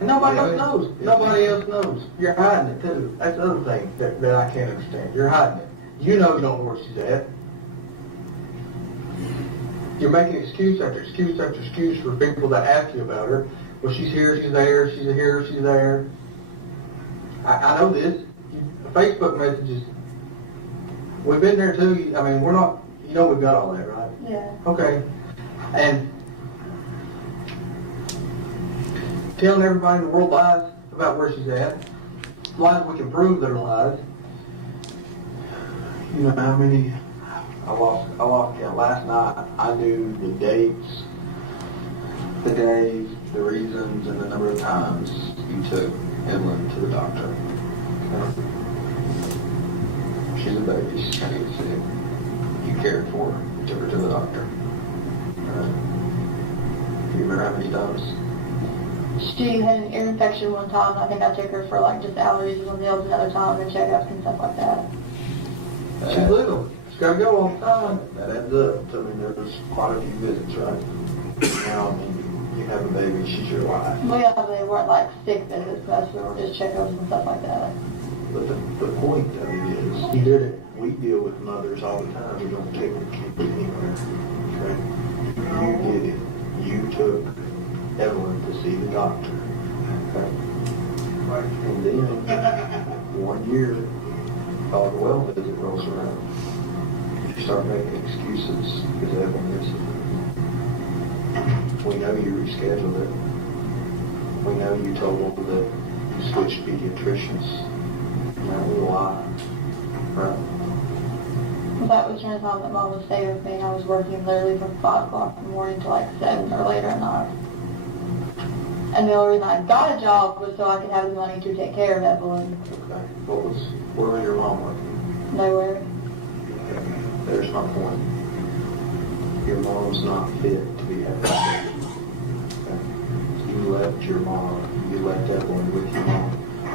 And nobody else knows. Nobody else knows. You're hiding it too. That's the other thing that I can't understand. You're hiding it. You know you don't know where she's at. You're making excuse after excuse after excuse for people that ask you about her. Well, she's here, she's there, she's here, she's there. I know this. Facebook messages. We've been there too. I mean, we're not, you know we've got all that, right? Yeah. Okay. And telling everybody in the world lies about where she's at. Lies we can prove that are lies. You know how many? I lost count. Last night I knew the dates, the days, the reasons, and the number of times you took Evelyn to the doctor. Okay? She's a baby. She's going to get sick. You cared for her. You took her to the doctor. Do you remember how many times? She had an ear infection one time. I think I took her for like just allergies and nails another time and checkups and stuff like that. She's little. She's got to go all the time. That adds up. I mean, there was quite a few visits, right? Now, I mean, you have a baby. She's your wife. Well, yeah, they weren't like sick visits. Most of them were just checkups and stuff like that. But the point of it is, You did it. we deal with mothers all the time. We don't take the kids anywhere. Okay? You did it. You took Evelyn to see the doctor. Okay? And then, 1 year, the well visit rolls around. You start making excuses because Evelyn misses it. We know you rescheduled it. We know you told them that you switched pediatricians. And that was a lie. Right? Well, that was during the time that Mom would stay with me. I was working literally from 5 o'clock in the morning to like 7 or later at night. And the only reason I got a job was so I could have the money to take care of Evelyn. Okay. Where was your mom working? Nowhere. There's my point. Your mom's not fit to be having a baby. Okay? You left your mom, you left Evelyn with your mom.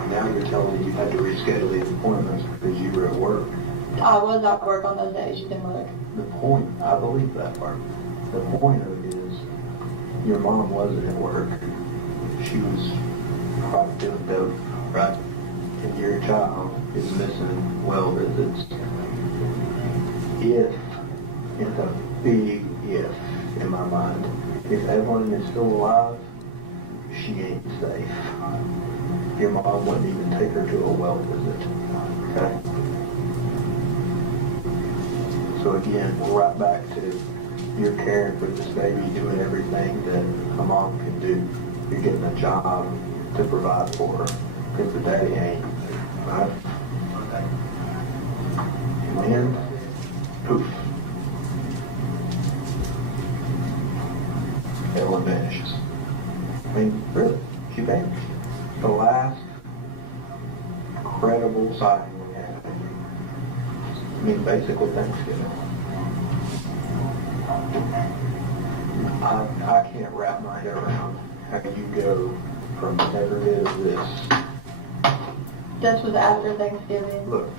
Now you're telling me you had to reschedule these appointments because you were at work. I was at work on those days. You can look. The point, I believe that part. The point of it is, your mom wasn't at work. She was probably doing dope, right? And your child is missing well visits. If, it's a big if in my mind, if Evelyn is still alive, she ain't safe. Your mom wouldn't even take her to a well visit. Okay? So again, we're right back to you're caring for this baby, doing everything that a mom can do. You're getting a job to provide for her because the daddy ain't. Right? And then, poof. Evelyn vanishes. I mean, really, she vanished. The last credible sighting we had. I mean, basically Thanksgiving. I can't wrap my head around how you go from every bit of this. This was after Thanksgiving. Look.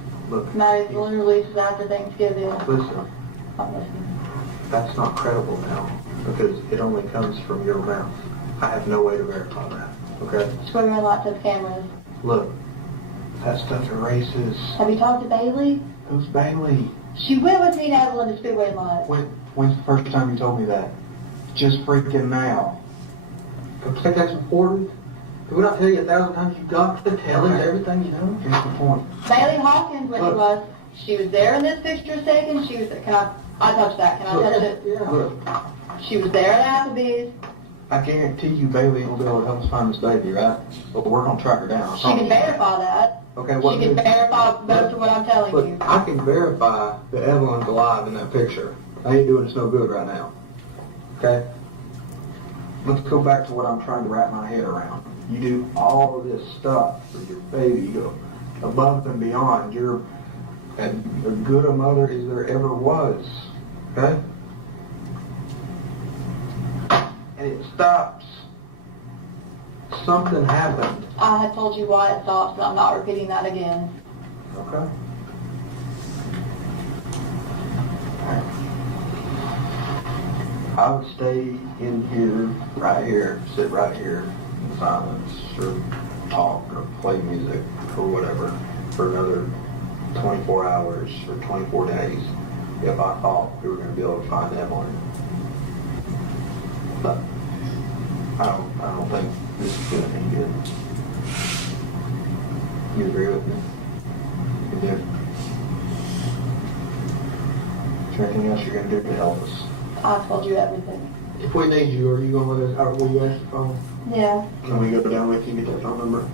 My balloon release was after Thanksgiving. Listen, I'm listening. that's not credible now because it only comes from your mouth. I have no way to verify that. Okay? Swimming in lots of cameras. Look, That stuff erases. Have you talked to Bailey? Who's Bailey? She went with me and Evelyn to Speedway Lunch. When's the first time you told me that? Just freaking now. Don't you think that's important? Did we not tell you 1,000 times you've got to tell us everything you know? Here's the point. Bailey Hawkins went to us. She was there in this picture a second. She was there. I touch that. Can I touch it? Yeah. Look, She was there at Applebee's. I guarantee you Bailey will be able to help us find this baby, right? But we're gonna track her down. I She can promise. verify that. Okay, She what can is? verify most of what I'm telling Look, you. I can verify that Evelyn's alive in that picture. I ain't doing us no good right now. Okay? Let's go back to what I'm trying to wrap my head around. You do all of this stuff for your baby. You go above and beyond. You're as good a mother as there ever was. Okay? And it stops. Something happened. I had told you why it stopped, and I'm not repeating that again. Okay? I would stay in here, right here, sit right here in silence, or talk, or play music, or whatever, for another 24 hours or 24 days if I thought we were going to be able to find Evelyn. But I don't think this is going to be good. You agree with me? You do? Is there anything else you're going to do to help us? I told you everything. If we need you, are you going to let us, or will you answer the phone? Yeah. Can we go down with you and get that phone number?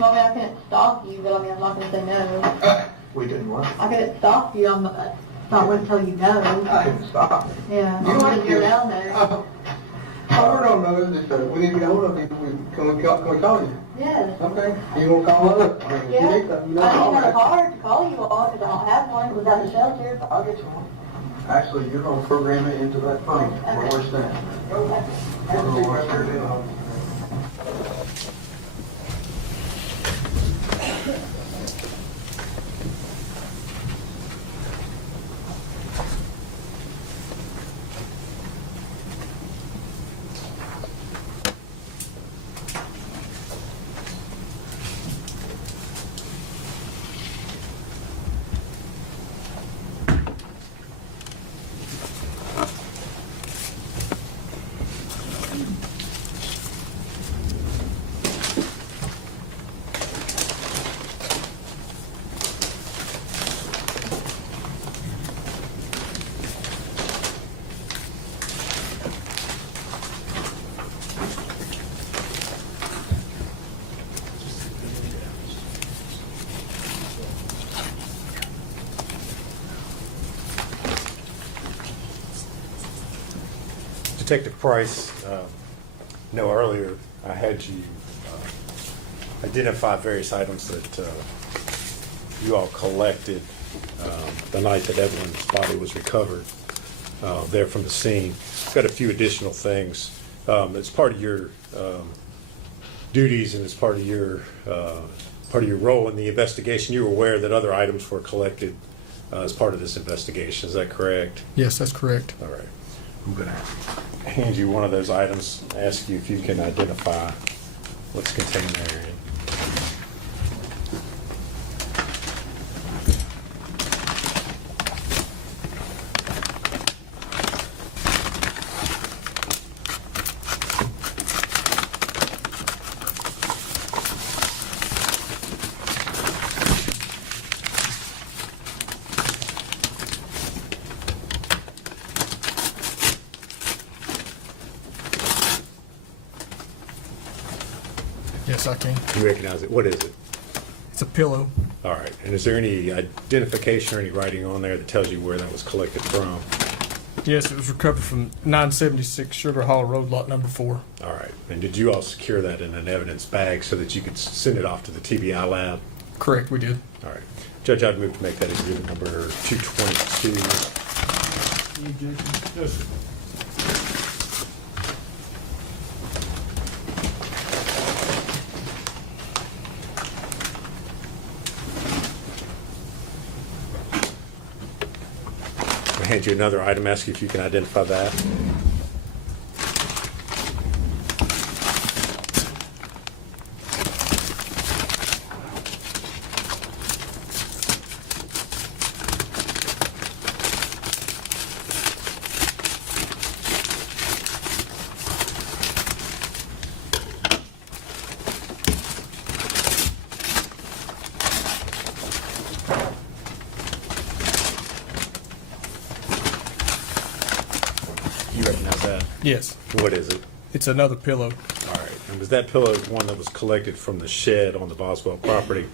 Well, I mean, I couldn't stop you, but I mean, I'm not going to say no. We didn't what? I couldn't stop you. I'm not going to tell you no. I didn't stop. Yeah. You don't have to You're give- down there. Oh, we're on those, just, we need to get hold of you, can we call you? Yes. Okay, you gonna call us? I mean, if you Yeah. need something, you know, I call didn't have a us. card to call you on because I don't have one. It was at the shelter, but I'll get you one. Actually, you're gonna program it into that phone where we're standing. Detective Price, no, earlier I had you identify various items that you all collected the night that Evelyn's body was recovered there from the scene. Got a few additional things. As part of your duties and as part of your role in the investigation, you were aware that other items were collected as part of this investigation. Is that correct? Yes, that's correct. All right. I'm going to hand you one of those items, ask you if you can identify what's contained there. Yes, I can. You recognize it? What is it? It's a pillow. All right. And is there any identification or any writing on there that tells you where that was collected from? Yes, it was recovered from 976 Sugar Hall Road, lot number 4. All right. And did you all secure that in an evidence bag so that you could send it off to the TBI lab? Correct, we did. All right. Judge, I'd move to make that exhibit number 222. I'll hand you another item, ask you if you can identify that. Yes, What is it? it's another pillow. All right. And was that pillow one that was collected from the shed on the Boswell property?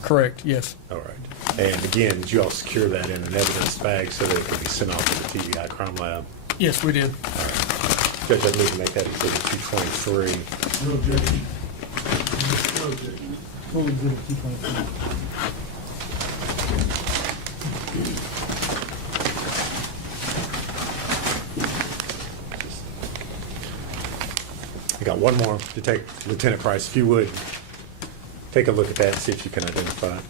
Correct, yes. All right. And again, did you all secure that in an evidence bag so that it could be sent off to the TBI crime lab? Yes, we did. Judge, I'd move to make that exhibit 223. No objection. No objection. What was it, 223? I got one more to take, Lieutenant Price, if you would, take a look at that and see if you can identify it.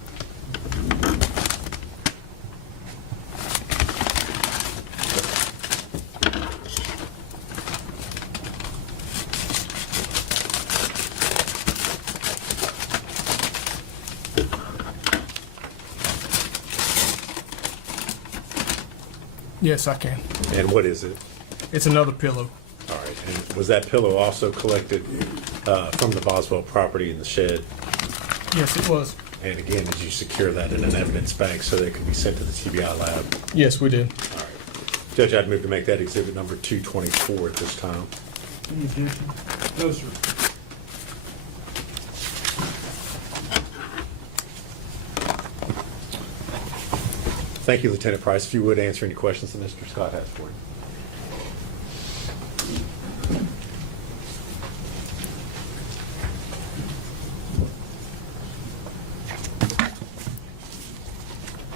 Yes, I can. And what is it? It's another pillow. All right. And was that pillow also collected from the Boswell property in the shed? Yes, it was. And again, did you secure that in an evidence bag so that it could be sent to the TBI lab? Yes, we did. All right. Judge, I'd move to make that exhibit number 224 at this time. Any objection? No, sir. Thank you, Lieutenant Price. If you would answer any questions that Mr. Scott has for you.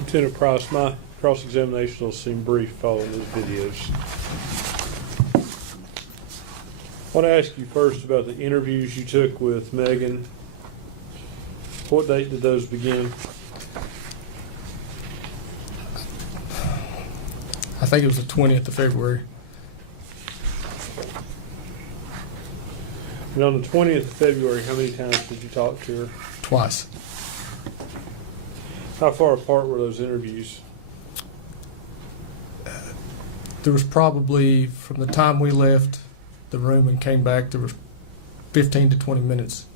Lieutenant Price, my cross-examination will seem brief following those videos. I want to ask you first about the interviews you took with Megan. What date did those begin? I think it was the 20th of February. And on the 20th of February, how many times did you talk to her? Twice. How far apart were those interviews? There was probably, from the time we left the room and came back, there was 15 to 20 minutes.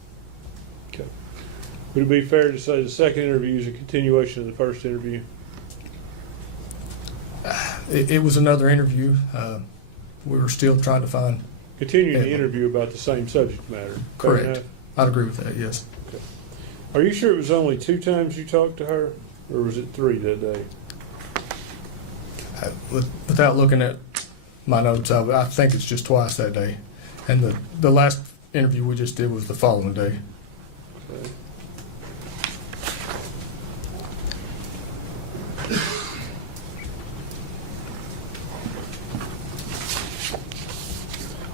Okay. Would it be fair to say the second interview is a continuation of the first interview? It was another interview. We were still trying to find. Continuing the Evelyn. interview about the same subject matter. Fair Correct. enough? I'd agree with that, yes. Are you sure it was only 2 times you talked to her, or was it 3 that day? Without looking at my notes, I think it's just twice that day. And the last interview we just did was the following day. Okay.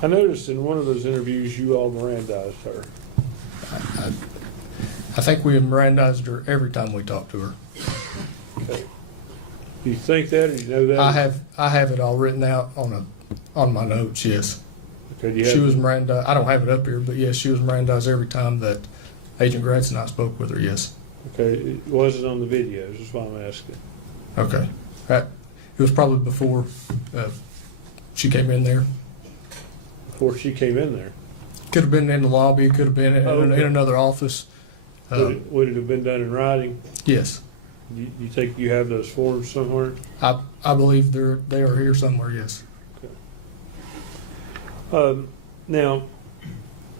I noticed in one of those interviews you all Mirandized her. I think we Mirandized her every time we talked to her. Okay. Do you think that, or do you know that? I have it all written out on my notes, yes. Okay, do you She have was Mirandized. I don't have it up here, but yes, she was Mirandized every time that Agent Gratz and I spoke with her, yes. Okay, it wasn't on the videos, that's why I'm asking. Okay. It was probably before she came in there. Before she came in there. Could have been in the lobby, could have been Oh, okay. in another office. Would it have been done in writing? Yes. You think you have those forms somewhere? I believe they are here somewhere, yes. Now,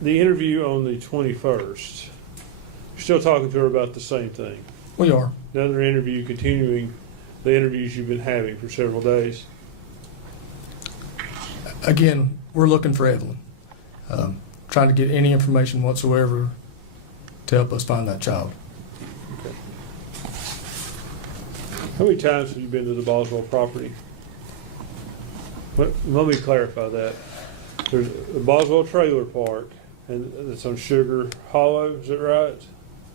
the interview on the 21st, you're still talking to her about the same thing. We are. Another interview continuing the interviews you've been having for several days. Again, we're looking for Evelyn. Trying to get any information whatsoever to help us find that child. Okay. How many times have you been to the Boswell property? Let me clarify that. There's a Boswell trailer park, and it's on Sugar Hollow, is that right?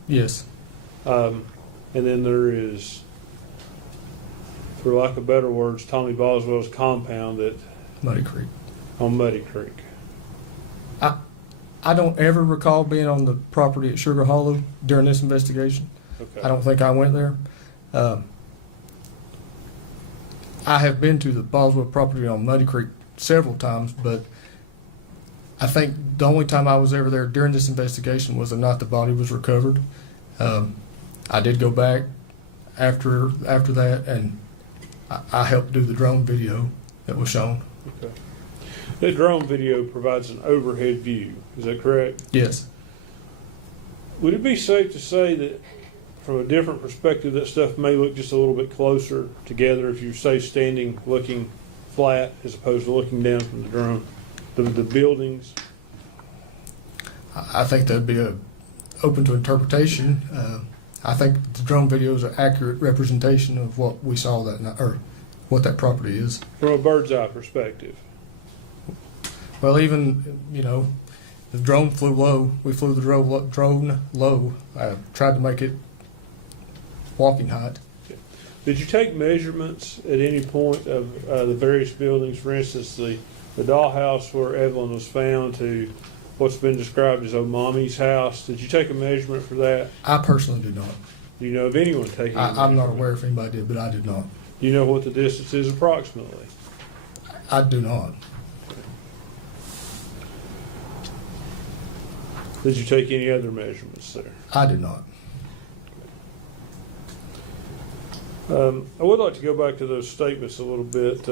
Yes. And then there is, for lack of better words, Tommy Boswell's compound Muddy Creek. on Muddy Creek. I don't ever recall being on the property at Sugar Hollow during this investigation. Okay. I don't think I went there. I have been to the Boswell property on Muddy Creek several times, but I think the only time I was ever there during this investigation was the night the body was recovered. I did go back after that, and I helped do the drone video that was shown. Okay. That drone video provides an overhead view, is that correct? Yes. Would it be safe to say that from a different perspective, that stuff may look just a little bit closer together if you say standing looking flat as opposed to looking down from the drone? The buildings? I think that'd be open to interpretation. I think the drone video is an accurate representation of what we saw that night, or what that property is. From a bird's eye perspective? Well, even, the drone flew low. We flew the drone low. I tried to make it walking height. Did you take measurements at any point of the various buildings? For instance, the dollhouse where Evelyn was found to what's been described as Mommy's house. Did you take a measurement for that? I personally did not. Do you know of anyone taking a I'm not measurement? aware if anybody did, but I did not. Do you know what the distance is approximately? I do not. Did you take any other measurements there? I did not. I would like to go back to those statements a little bit.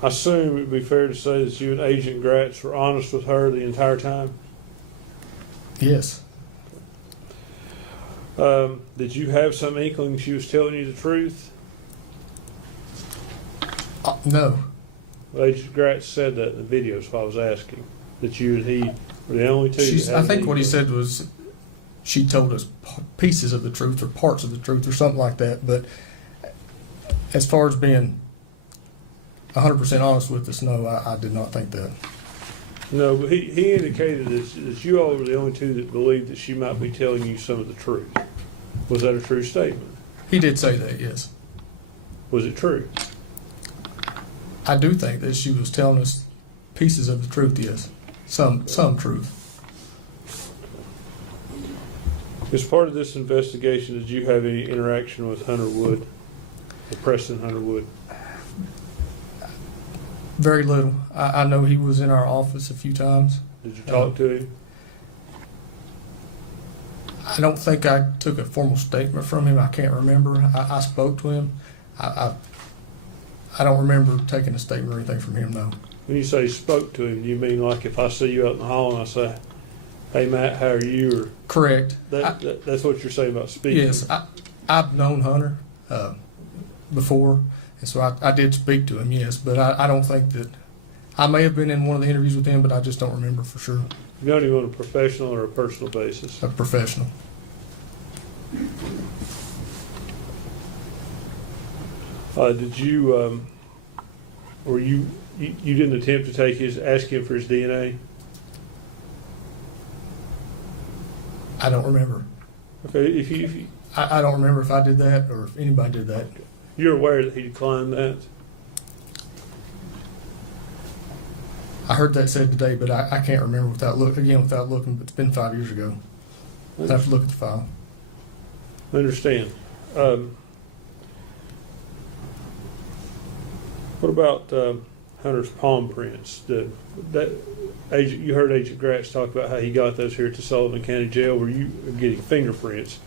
I assume it would be fair to say that you and Agent Gratz were honest with her the entire time? Yes. Did you have some inkling she was telling you the truth? No. Well, Agent Gratz said that in the video, so I was asking. That you and he were the only two. that I had think the what he inkling. said was she told us pieces of the truth or parts of the truth or something like that. But as far as being 100% honest with us, no, I did not think that. No, but he indicated that you all were the only two that believed that she might be telling you some of the truth. Was that a true statement? He did say that, yes. Was it true? I do think that she was telling us pieces of the truth, yes. Some truth. As part of this investigation, did you have any interaction with Hunter Wood, or Preston Hunter Wood? Very little. I know he was in our office a few times. Did you talk to him? I don't think I took a formal statement from him. I can't remember. I spoke to him. I don't remember taking a statement or anything from him, no. When you say spoke to him, do you mean like if I see you out in the hall and I say, "Hey Matt, how are you?" Or Correct. that's what you're saying about speaking? Yes, I've known Hunter before, and so I did speak to him, yes, but I don't think that, I may have been in one of the interviews with him, but I just don't remember for sure. You known him on a professional or a personal basis? A professional. Did you, or you didn't attempt to ask him for his DNA? I don't remember. Okay, if you I don't remember if I did that or if anybody did that. you're aware that he declined that? I heard that said today, but I can't remember without looking, but it's been 5 years ago. I'd have to look at the file. I understand. What about Hunter's palm prints? You heard Agent Gratz talk about how he got those here to Sullivan County Jail. Were you getting fingerprints?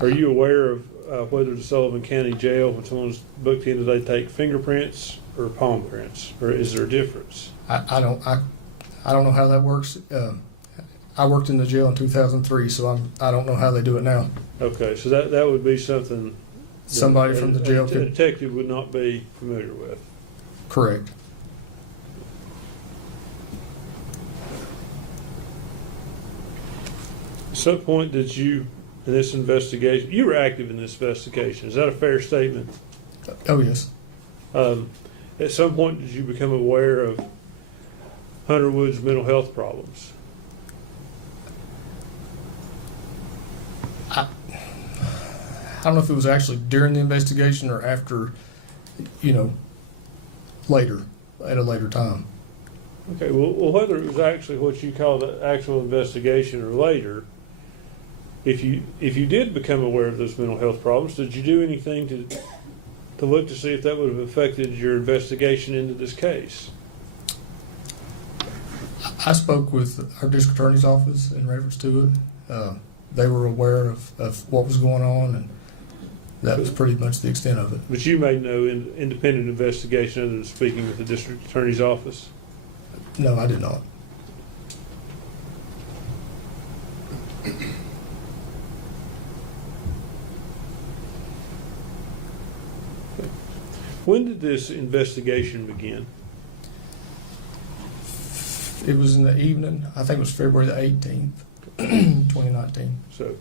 Are you aware of whether the Sullivan County Jail, when someone's booked in, do they take fingerprints or palm prints, or is there a difference? I don't know how that works. I worked in the jail in 2003, so I don't know how they do it now. Okay, so that would be something that Somebody from the jail a could. detective would not be familiar with. Correct. At some point did you, in this investigation, you were active in this investigation, is that a fair statement? Oh, yes. At some point did you become aware of Hunter Wood's mental health problems? I don't know if it was actually during the investigation or after, later, at a later time. Okay, well, whether it was actually what you call the actual investigation or later, if you did become aware of those mental health problems, did you do anything to look to see if that would have affected your investigation into this case? I spoke with our district attorney's office in reference to it. They were aware of what was going on, and That was pretty much the extent of it. But you made no independent investigation other than speaking with the district attorney's office? No, I did not. When did this investigation begin? It was in the evening. I think it was February the 18th, 2019. So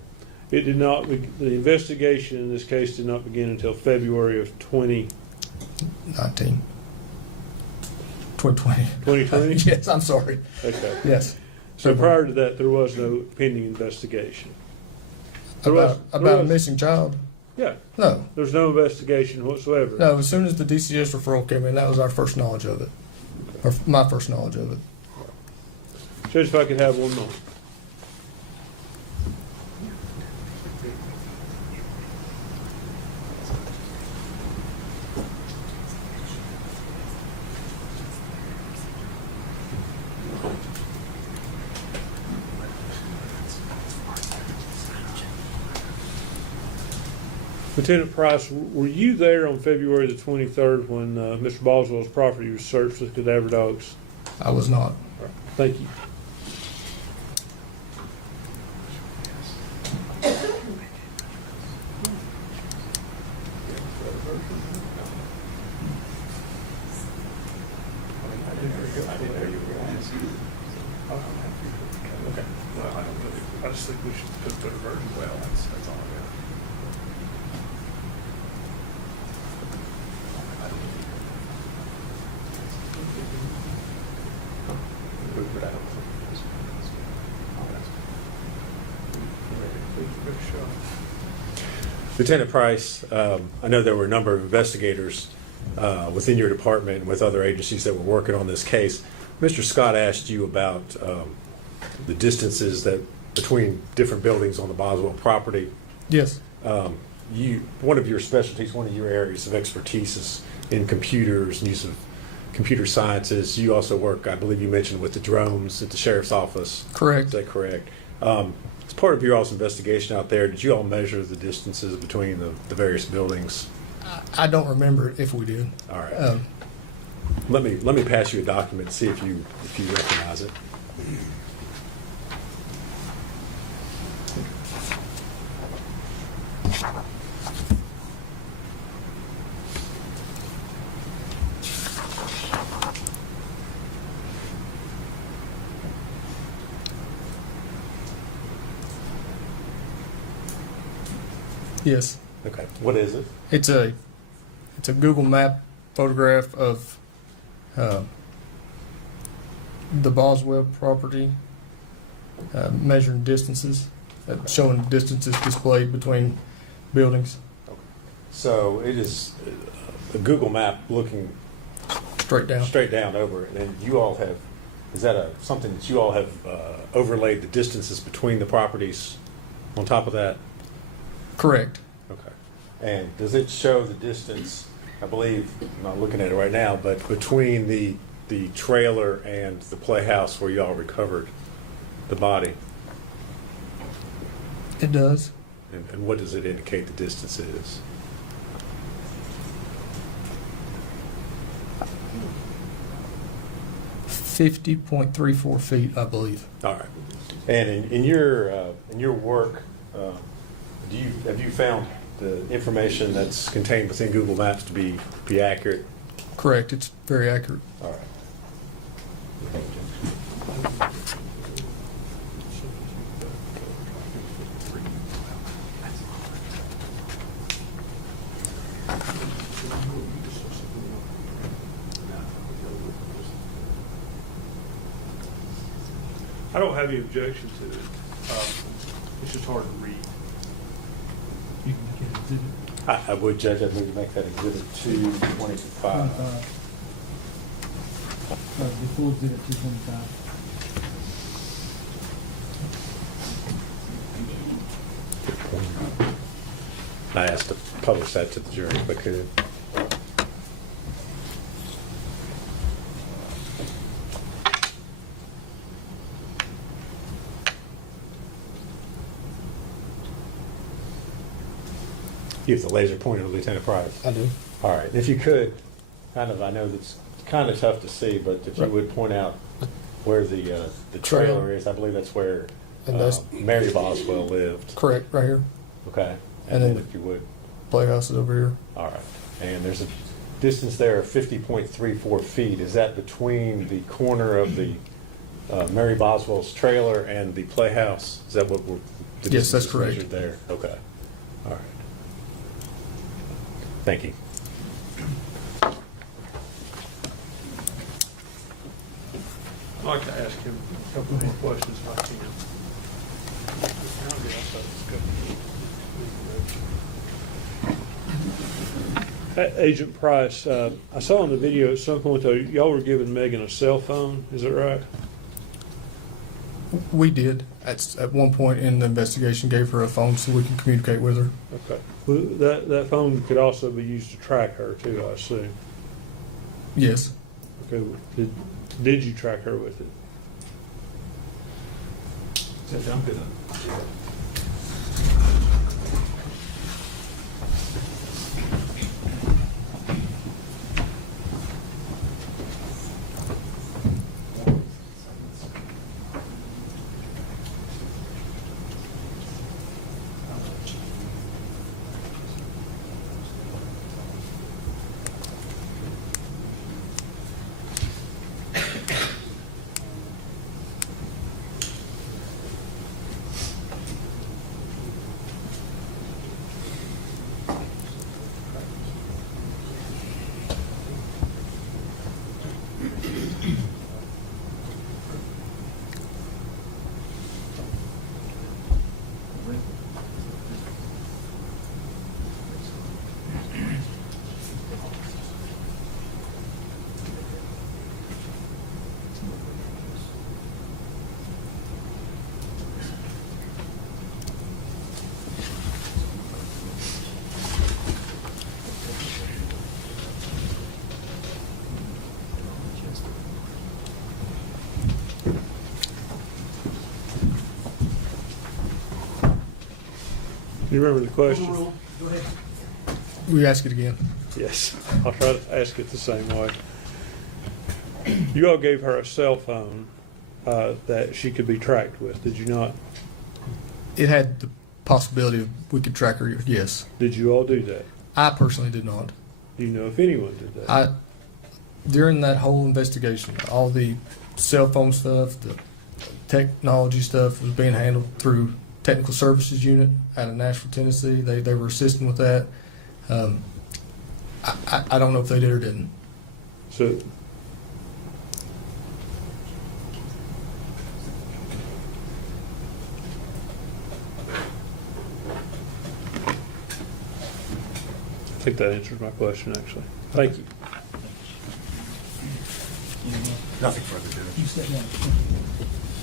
it did not, the investigation in this case did not begin until February of 2020. 2020. Yes, I'm sorry. Okay. Yes. So prior to that, there was no pending investigation? There was- About there a was- missing child? Yeah, No. there's no investigation whatsoever. No, as soon as the DCS referral came in, that was our first knowledge of it. Or my first knowledge of it. Judge, if I could have one moment. Lieutenant Price, were you there on February the 23rd when Mr. Boswell's property was searched with cadaver dogs? I was not. Thank you. I just think we should put a better version. Well, that's all I got. Lieutenant Price, I know there were a number of investigators within your department and with other agencies that were working on this case. Mr. Scott asked you about the distances that between different buildings on the Boswell property. Yes. One of your specialties, one of your areas of expertise is in computers and use of computer sciences. You also work, I believe you mentioned, with the drones at the sheriff's office. Correct. Is that correct? As part of your all's investigation out there, did you all measure the distances between the various buildings? I don't remember if we did. All right. Let me pass you a document and see if you recognize it. Yes. Okay. What is it? It's a Google Map photograph of the Boswell property, measuring distances, showing distances displayed between buildings. So it is a Google map looking Straight down. over it, and you all have. Is that something that you all have overlaid the distances between the properties on top of that? Correct. Okay. And does it show the distance, I believe, I'm not looking at it right now, but between the trailer and the playhouse where y'all recovered the body? It does. And what does it indicate the distance is? $50.34 I believe. All right. And in your work, have you found the information that's contained within Google Maps to be accurate? Correct. It's very accurate. All right. I don't have any objection to it. It's just hard to read. You can get exhibit I would, Judge, I'd move to make that exhibit 225. Before exhibit 225. I asked to publish that to the jury if I could. You have the laser pointer to Lieutenant Price? I do. All right, if you could, I know that's kind of tough to see, but if you Right. would point out where the trailer is, I believe that's where And that's- Mary Boswell lived. Correct, right here. Okay, And and then then- if you would, Playhouse is over here. all right. And there's a distance there of 50.34 feet. Is that between the corner of the Mary Boswell's trailer and the playhouse? Is that what we're? the Yes, that's distance is correct. measured there? Okay, all right. Thank you. I'd like to ask him a couple more questions if I can. Agent Price, I saw in the video at some point though, y'all were giving Megan a cell phone, is that right? We did, at one point in the investigation, gave her a phone so we can communicate with her. Okay. Well, that phone could also be used to track her too, I assume. Yes. Okay, did you track her with it? I'm good. Do you remember the question? Go ahead. We ask it again. Yes, I'll try to ask it the same way. You all gave her a cell phone that she could be tracked with, did you not? It had the possibility of we could track her, yes. Did you all do that? I personally did not. Do you know if anyone did that? During that whole investigation, all the cell phone stuff, the technology stuff was being handled through Technical Services Unit out of Nashville, Tennessee. They were assisting with that. I don't know if they did or didn't. So, I think that answers my question, actually. Thank you. Nothing further, Judge. You step down.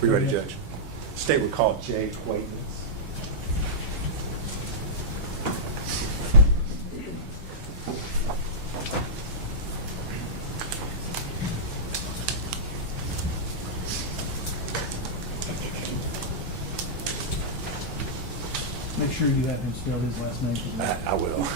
We ready, Judge? State would call Jay Quaintance. Make sure you have him spell his last name. I will.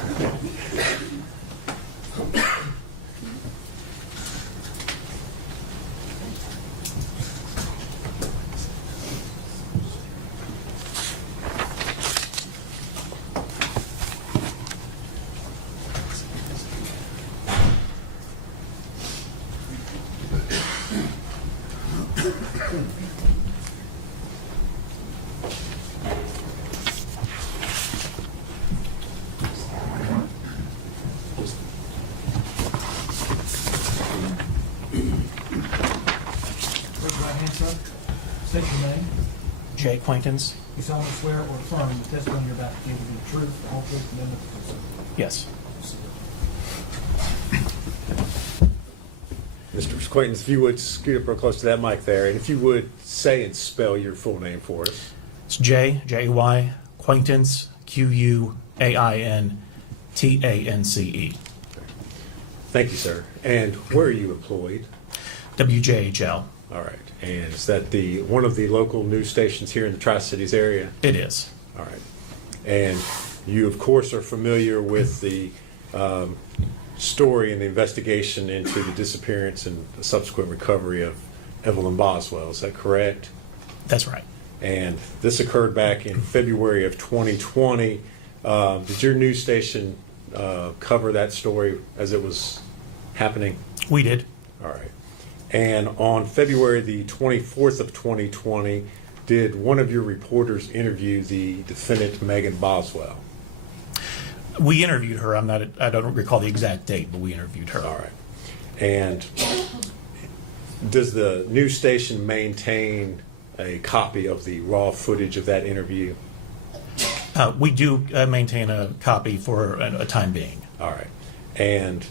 Raise your right hand, sir. State your name. J. Quaintance. You solemnly swear or affirm the testimony you're about to give will be the truth, the whole truth, and nothing but the truth. Yes. Mr. Quaintance, if you would scoot up real close to that mic there, and if you would say and spell your full name for us. It's J-Y, Quaintance, Q-U-A-I-N-T-A-N-C-E. Thank you, sir. And where are you employed? WJHL. All right. And is that one of the local news stations here in the Tri-Cities area? It is. All right. And you, of course, are familiar with the story and the investigation into the disappearance and the subsequent recovery of Evelyn Boswell. Is that correct? That's right. And this occurred back in February of 2020. Did your news station cover that story as it was happening? We did. All right. And on February the 24th of 2020, did one of your reporters interview the defendant, Megan Boswell? We interviewed her. I don't recall the exact date, but we interviewed her. All right. And does the news station maintain a copy of the raw footage of that interview? We do maintain a copy for a time being. All right. And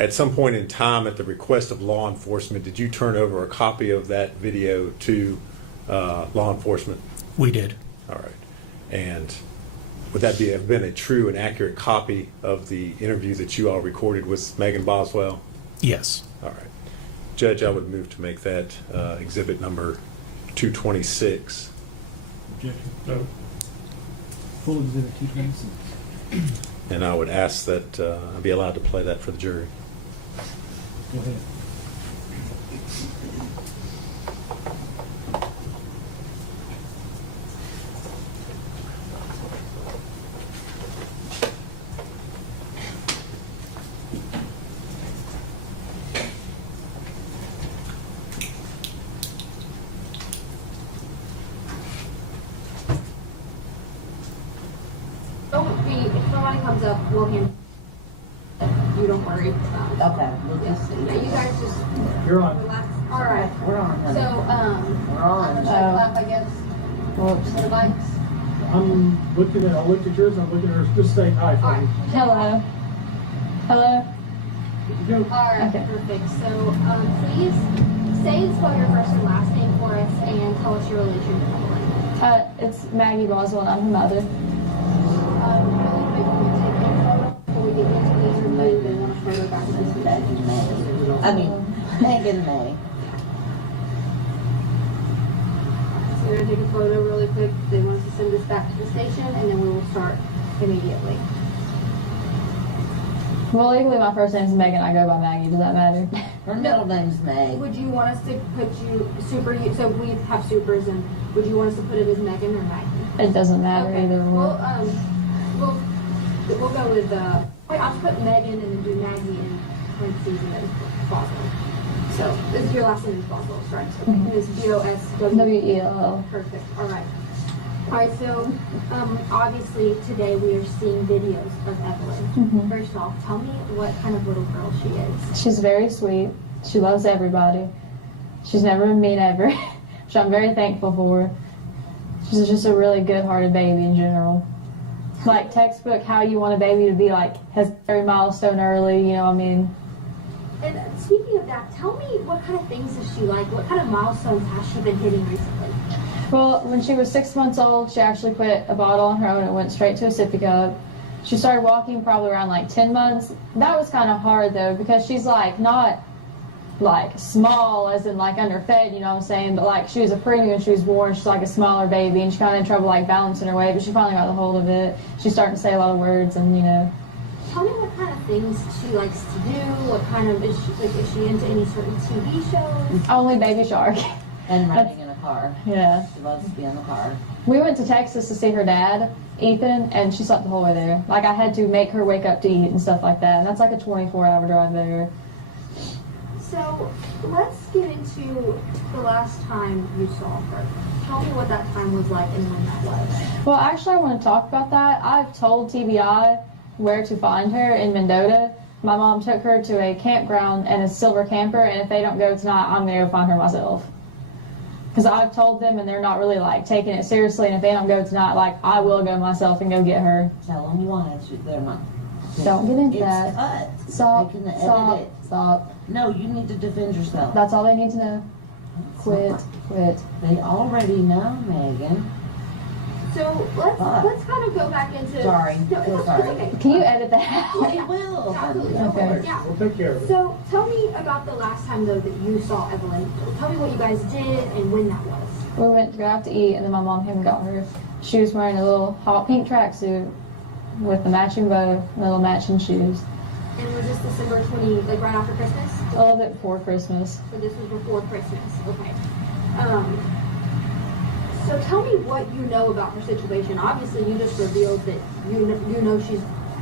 at some point in time, at the request of law enforcement, did you turn over a copy of that video to law enforcement? We did. All right. And would that have been a true and accurate copy of the interview that you all recorded with Megan Boswell? Yes. All right. Judge, I would move to make that exhibit number 226. Objection. No. Full exhibit 226. And I would ask that I be allowed to play that for the jury. Go ahead. If somebody comes up, we'll hand. You don't worry. Okay, we'll just see. You guys just You're on. relax. All right. We're on. So, We're on. I'm gonna clap, I guess. Whoops. The mics. I'm looking at, I looked at yours, I'm looking at hers, just say hi All for right. me. Hello. Hello. Go. All right. Okay. Perfect. So, please say and spell your first and last name for us, and tell us your relation to Evelyn. It's Maggie Boswell, and I'm her mother. Really quick, we take a photo before we get into the interview. They want a photo back to us today. Megan May. So we're gonna take a photo really quick. They want us to send this back to the station, and then we will start immediately. Well, legally, my first name's Megan. I go by Maggie. Does that matter? Her middle name's May. Would you want us to put you super? So we have supers, and would you want us to put it as Megan or Maggie? It doesn't matter Okay. either Well, way. we'll go with I'll put Megan and then do Maggie in parentheses and then Boswell. So this your last name is Boswell, right? Okay. Mhm. And it's Boswell. W-E-L-L. Perfect. All right. All right. So obviously today we are seeing videos of Evelyn. Mhm. First off, tell me what kind of little girl she is. She's very sweet. She loves everybody. She's never been mean ever, which I'm very thankful for. She's just a really good-hearted baby in general. Like textbook how you want a baby to be, like has every milestone early, you know what I mean? And speaking of that, tell me what kind of things does she like? What kind of milestones has she been hitting recently? Well, when she was 6 months old, she actually put a bottle on her own and went straight to a sippy cup. She started walking probably around like 10 months. That was kind of hard though, because she's like not like small as in like underfed, you know what I'm saying, but like she was a preemie when she was born. She's like a smaller baby, and she kind of had trouble like balancing her weight, but she finally got the hold of it. She's starting to say a lot of words, and you know. Tell me what kind of things she likes to do. What kind of is she into any certain TV shows? Only Baby Shark. And riding in a car. Yeah. She loves to be in the car. We went to Texas to see her dad, Ethan, and she slept the whole way there. Like I had to make her wake up to eat and stuff like that, and that's like a 24-hour drive there. So let's get into the last time you saw her. Tell me what that time was like and when that was. Well, actually, I want to talk about that. I've told TBI where to find her in Mendota. My mom took her to a campground and a silver camper, and if they don't go tonight, I'm going to go find her myself. Because I've told them and they're not really like taking it seriously. And if they don't go tonight, like I will go myself and go get her. Tell them why they're not. Don't get into It's that. cut. Stop. They can edit Stop. it. Stop. No, you need to defend yourself. That's all they need to know. Quit. Quit. They already know, Megan. So let's kind of go back into. Sorry. No, it's Sorry. okay. Can you edit that? We will. Absolutely. Okay. Yeah. We'll take care of it. So tell me about the last time though that you saw Evelyn. Tell me what you guys did and when that was. We went to go out to eat, and then my mom came and got her. She was wearing a little hot pink tracksuit with the matching bow and little matching shoes. And was this December 20, like right after Christmas? A little bit before Christmas. So this was before Christmas. Okay. So tell me what you know about her situation. Obviously, you just revealed that you know she's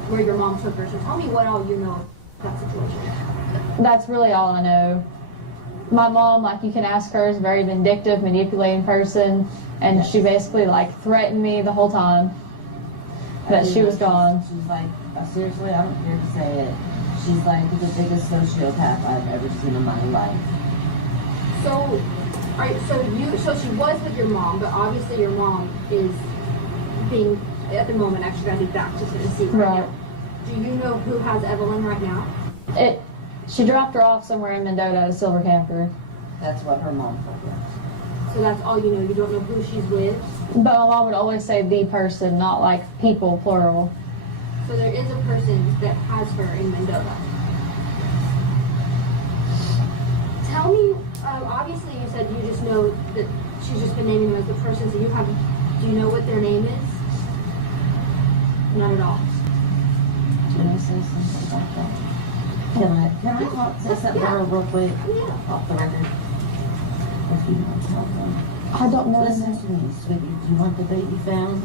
where your mom took her. So tell me what all you know about that situation. That's really all I know. My mom, like you can ask her, is a very vindictive, manipulating person, and she basically like threatened me the whole time that she was gone. She's like, seriously, I don't care to say it. She's like the biggest sociopath I've ever seen in my life. So, all right, so she was with your mom, but obviously your mom is being at the moment extradited back to Tennessee right now. Do you know who has Evelyn right now? She dropped her off somewhere in Mendota at a silver camper. That's what her mom told me. So that's all you know. You don't know who she's with. But my mom would always say the person, not like people, plural. So there is a person that has her in Mendota. Tell me, obviously you said you just know that she's just been naming them as the person, so do you know what their name is? Not at all. Can I say something about that? Can I say something real quick? Yeah. Off the record. If you want to tell them. I don't know. Listen to me, sweetie. Do you want the baby found?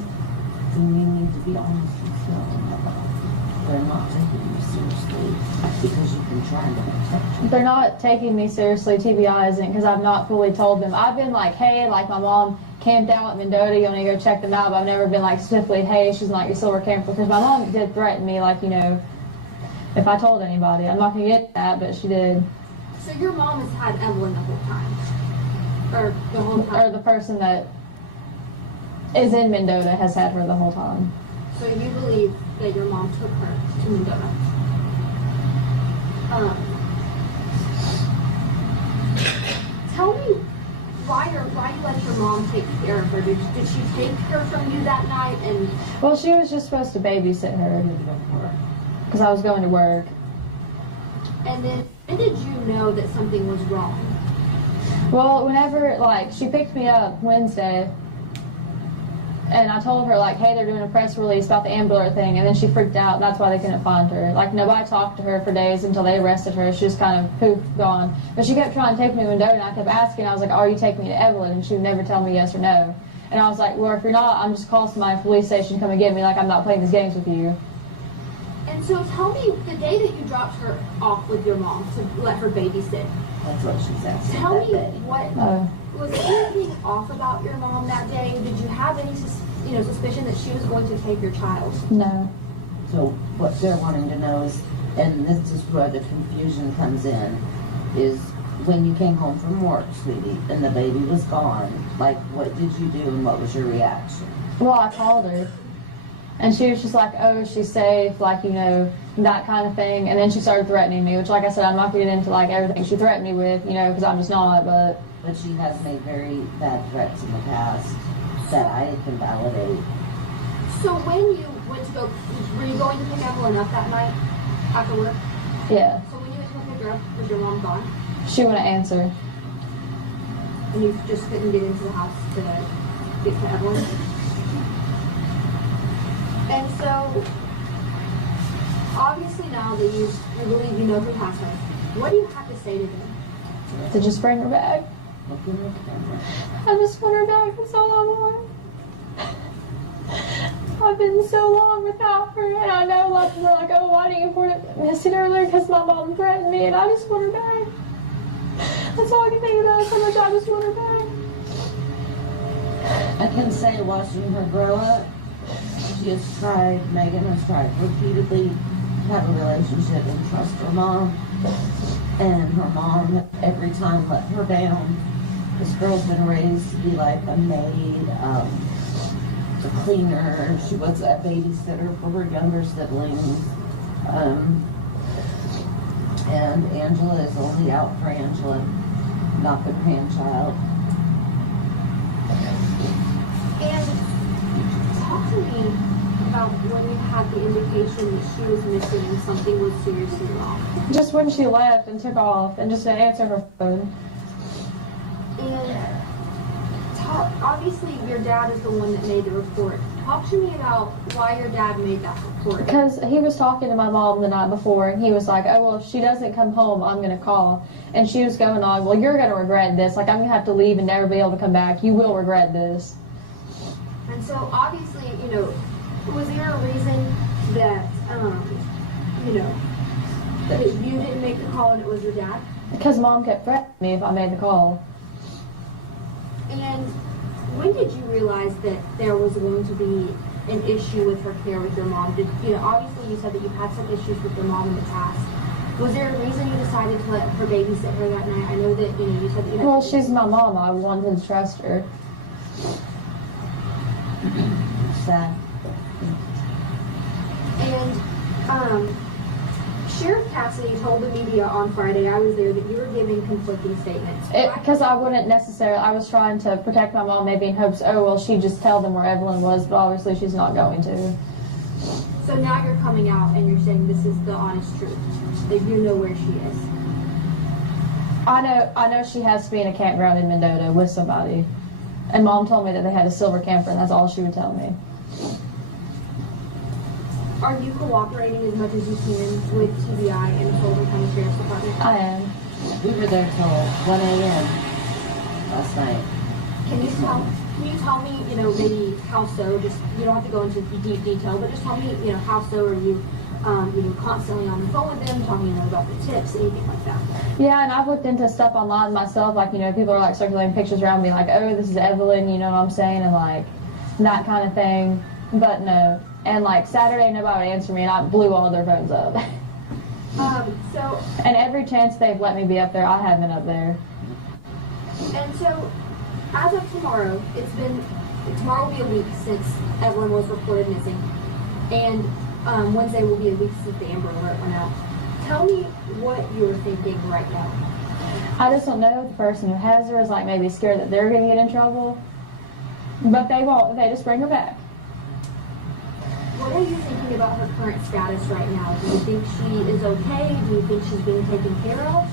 Then you need to be honest with them about it. They're not taking you seriously because you've been trying to protect you. They're not taking me seriously, TBI isn't, because I've not fully told them. I've been like, hey, like my mom camped out at Mendota, you want to go check them out, but I've never been like specifically, hey, she's not your silver camper, because my mom did threaten me, like, you know, if I told anybody. I'm not going to get that, but she did. So your mom has had Evelyn the whole time? Or the whole time? Or the person that is in Mendota has had her the whole time. So you believe that your mom took her to Mendota? Tell me why you let your mom take care of her. Did she take her from you that night? And Well, she was just supposed to babysit her because I was going to work. And then when did you know that something was wrong? Well, whenever, like, she picked me up Wednesday, and I told her, like, hey, they're doing a press release about the ambulance thing, and then she freaked out, and that's why they couldn't find her. Like, nobody talked to her for days until they arrested her. She just kind of poof, gone. But she kept trying to take me to Mendota, and I kept asking, I was like, are you taking me to Evelyn? And she would never tell me yes or no. And I was like, well, if you're not, I'm just calling somebody from the police station to come and get me, like, I'm not playing these games with you. And so tell me, the day that you dropped her off with your mom to let her babysit, That's what she's asking. tell that me day. what, was there anything off about your mom that day? Did you have any suspicion that she was going to take your child? No. So what they're wanting to know is, and this is where the confusion comes in, is when you came home from work, sweetie, and the baby was gone, like, what did you do and what was your reaction? Well, I called her, and she was just like, oh, she's safe, like, you know, that kind of thing. And then she started threatening me, which, like I said, I'm not getting into, like, everything she threatened me with, you know, because I'm just not, but... But she has made very bad threats in the past that I can validate. So when you went to go, were you going to pick Evelyn up that night after work? Yeah. So when you went to go pick her up, was your mom gone? She wouldn't answer. And you just couldn't get into the house to get to Evelyn? And so, obviously now that you believe you know who has her, what do you have to say to them? To just bring her back. Look in the camera. I just want her back, that's all I want. I've been so long without her, and I know a lot of people are like, oh, why didn't you miss it earlier? Because my mom threatened me, and I just want her back. That's all I can think about is how much I just want her back. I can say watching her grow up, she has tried, Megan has tried repeatedly to have a relationship and trust her mom. And her mom every time let her down. This girl's been raised to be like a maid, a cleaner. She was a babysitter for her younger siblings. And Angela is only out for Angela, not the grandchild. And talk to me about when you had the indication that she was missing and something was seriously wrong. Just when she left and took off and just didn't answer her phone. And obviously your dad is the one that made the report. Talk to me about why your dad made that report. Because he was talking to my mom the night before, and he was like, oh, well, if she doesn't come home, I'm going to call. And she was going on, well, you're going to regret this. Like, I'm going to have to leave and never be able to come back. You will regret this. And so, obviously, was there a reason that, that you didn't make the call and it was your dad? Because Mom kept threatening me if I made the call. And when did you realize that there was going to be an issue with her care with your mom? Obviously you said that you had some issues with your mom in the past. Was there a reason you decided to let her babysit her that night? I know that, you said that you had... Well, she's my mom. I wanted to trust her. Sad. And, Sheriff Cassidy told the media on Friday, I was there, that you were giving conflicting statements. Because I wouldn't necessarily, I was trying to protect my mom, maybe in hopes, oh, well, she'd just tell them where Evelyn was, but obviously she's not going to. So now you're coming out and you're saying this is the honest truth, that you know where she is. I know she has to be in a campground in Mendota with somebody. And Mom told me that they had a silver camper, and that's all she would tell me. Are you cooperating as much as you can with TBI and the Sullivan County Sheriff's Department? I am. We were there till 1 a.m. last night. Can you tell me, maybe how so? Just, you don't have to go into deep detail, but just tell me, how so are you, constantly on the phone with them, talking about the tips, anything like that? Yeah, and I've looked into stuff online myself, like, people are like circulating pictures around me, like, oh, this is Evelyn, you know what I'm saying, and like, that kind of thing. But no. And like Saturday, nobody would answer me, and I blew all their phones up. And every chance they've let me be up there, I have been up there. And so, as of tomorrow, tomorrow will be a week since Evelyn was reported missing, and Wednesday will be a week since the Amber Alert went out. Tell me what you're thinking right now. I just don't know if the person who has her is like maybe scared that they're going to get in trouble, but they won't. They just bring her back. What are you thinking about her current status right now? Do you think she is okay? Do you think she's being taken care of?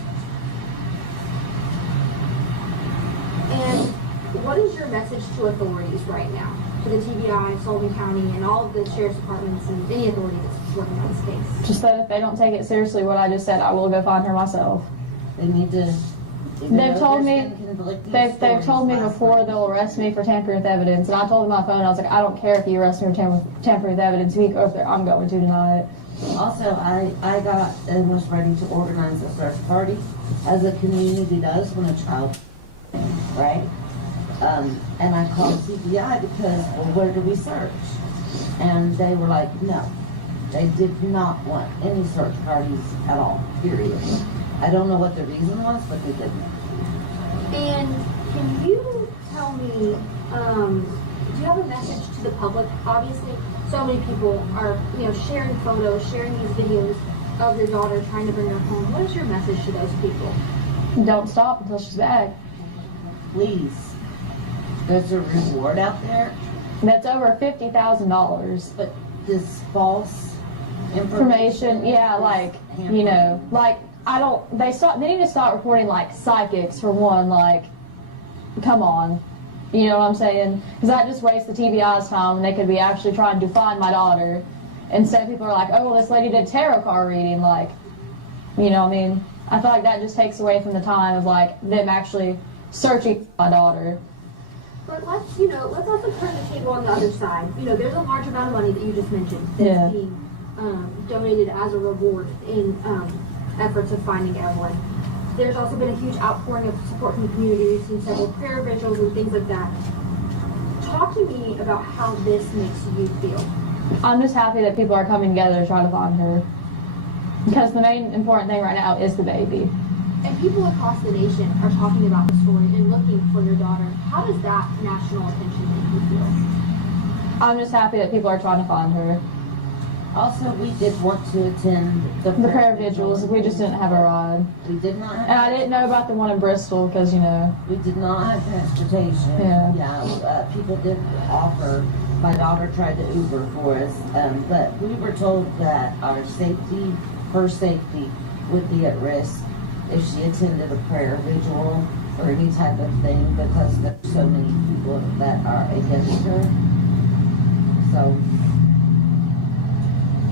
And what is your message to authorities right now? To the TBI, Sullivan County, and all of the sheriff's departments and any authority that's working on this case? Just that if they don't take it seriously, what I just said, I will go find her myself. They need to... They've told me before they'll arrest me for tampering with evidence, and I told them on my phone, I was like, I don't care if you arrest me for tampering with evidence. If you go up there, I'm going to deny it. Also, I got and was ready to organize a search party, as a community does when a child, right? And I called CPI because, well, where do we search? And they were like, no. They did not want any search parties at all, period. I don't know what the reason was, but they didn't. And can you tell me, do you have a message to the public? Obviously, so many people are, sharing photos, sharing these videos of your daughter, trying to bring her home. What is your message to those people? Don't stop until she's back. Please. There's a reward out there. That's over $50,000. But this false information, yeah, like, they need to start reporting like psychics for one, like, come on. You know what I'm saying? Because that just wastes the TBI's time when they could be actually trying to find my daughter. Instead, people are like, oh, well, this lady did tarot card reading, like, you know what I mean? I feel like that just takes away from the time of, like, them actually searching for my daughter. But let's also turn the table on the other side. There's a large amount of money that you just mentioned that's being donated as a reward in efforts of finding Evelyn. There's also been a huge outpouring of support from the community. We've seen several prayer vigils and things like that. Talk to me about how this makes you feel. I'm just happy that people are coming together to try to find her. Because the main important thing right now is the baby. And people across the nation are talking about the story and looking for your daughter. How does that national attention make you feel? I'm just happy that people are trying to find her. Also, we did want to attend the prayer vigils. We just didn't have a ride. We did not have. And I didn't know about the one in Bristol because, you know. We did not have transportation. Yeah. People did offer. My daughter tried to Uber for us, but we were told that our safety, her safety, would be at risk if she attended a prayer vigil or any type of thing because there's so many people that are against her. So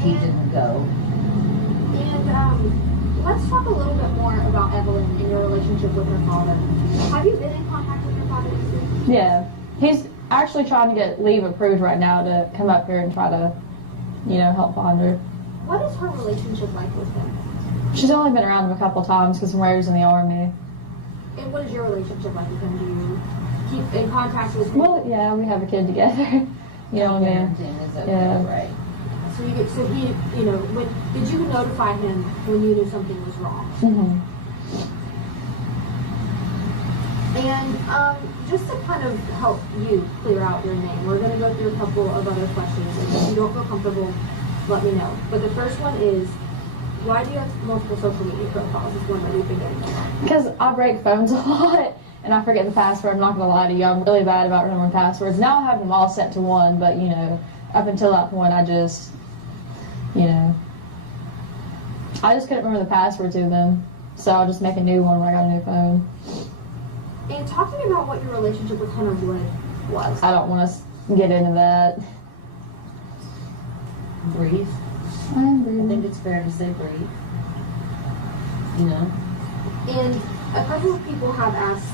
we didn't go. And let's talk a little bit more about Evelyn and your relationship with her father. Have you been in contact with your father? Yeah. He's actually trying to get leave approved right now to come up here and try to, you know, help find her. What is her relationship like with him? She's only been around him a couple times because when he was in the Army. And what is your relationship like with him? Do you keep in contact with him? Well, yeah, we have a kid together. You know what I mean? Yeah. Right. So he, you know, did you notify him when you knew something was wrong? Mm-hmm. And just to kind of help you clear out your name, we're going to go through a couple of other questions. And if you don't feel comfortable, let me know. But the first one is, why do you have multiple social media profiles? Is one that we've been getting. Because I break phones a lot and I forget the password. I'm not going to lie to you. I'm really bad about remembering passwords. Now I have them all set to one, but, you know, up until that point, I just, you know, I just couldn't remember the password to them. So I'll just make a new one when I got a new phone. And talking about what your relationship with Hunter Wood was. I don't want to get into that. Brief. I think it's fair to say brief. You know? And a couple of people have asked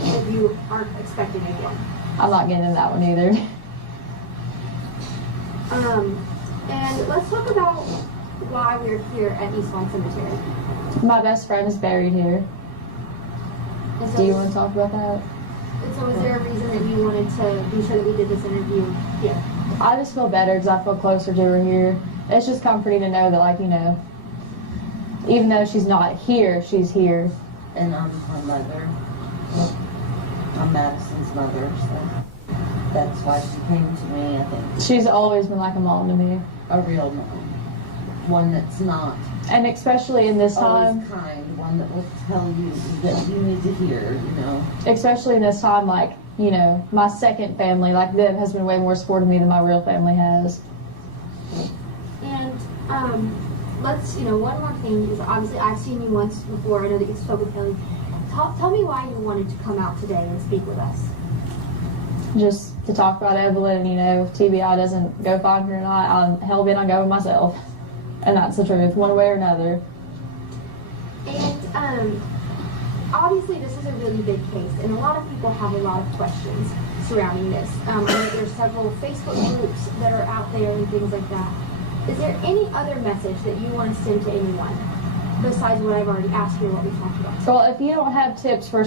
if you aren't expecting again. I'm not getting into that one either. And let's talk about why we're here at East Lawn Cemetery. My best friend is buried here. And so Do you want to talk about that? And so is there a reason that you wanted to be sure that we did this interview here? I just feel better because I feel closer to her here. It's just comforting to know that, like, you know, even though she's not here, she's here. And I'm her mother. I'm Madison's mother, so that's why she came to me, I think. She's always been like a mom to me. A real mom. One that's not. And especially in this time. Always kind. One that will tell you that you need to hear, you know. Especially in this time, like, you know, my second family, like them, has been way more supportive of me than my real family has. And let's, you know, one more thing is obviously I've seen you once before. I know that you spoke with Kelly. Tell me why you wanted to come out today and speak with us. Just to talk about Evelyn, you know, if TBI doesn't go find her or not, I'm hell-bent on going myself. And that's the truth, one way or another. And obviously this is a really big case, and a lot of people have a lot of questions surrounding this. I know there's several Facebook groups that are out there and things like that. Is there any other message that you want to send to anyone besides what I've already asked you, what we talked about? Well, if you don't have tips for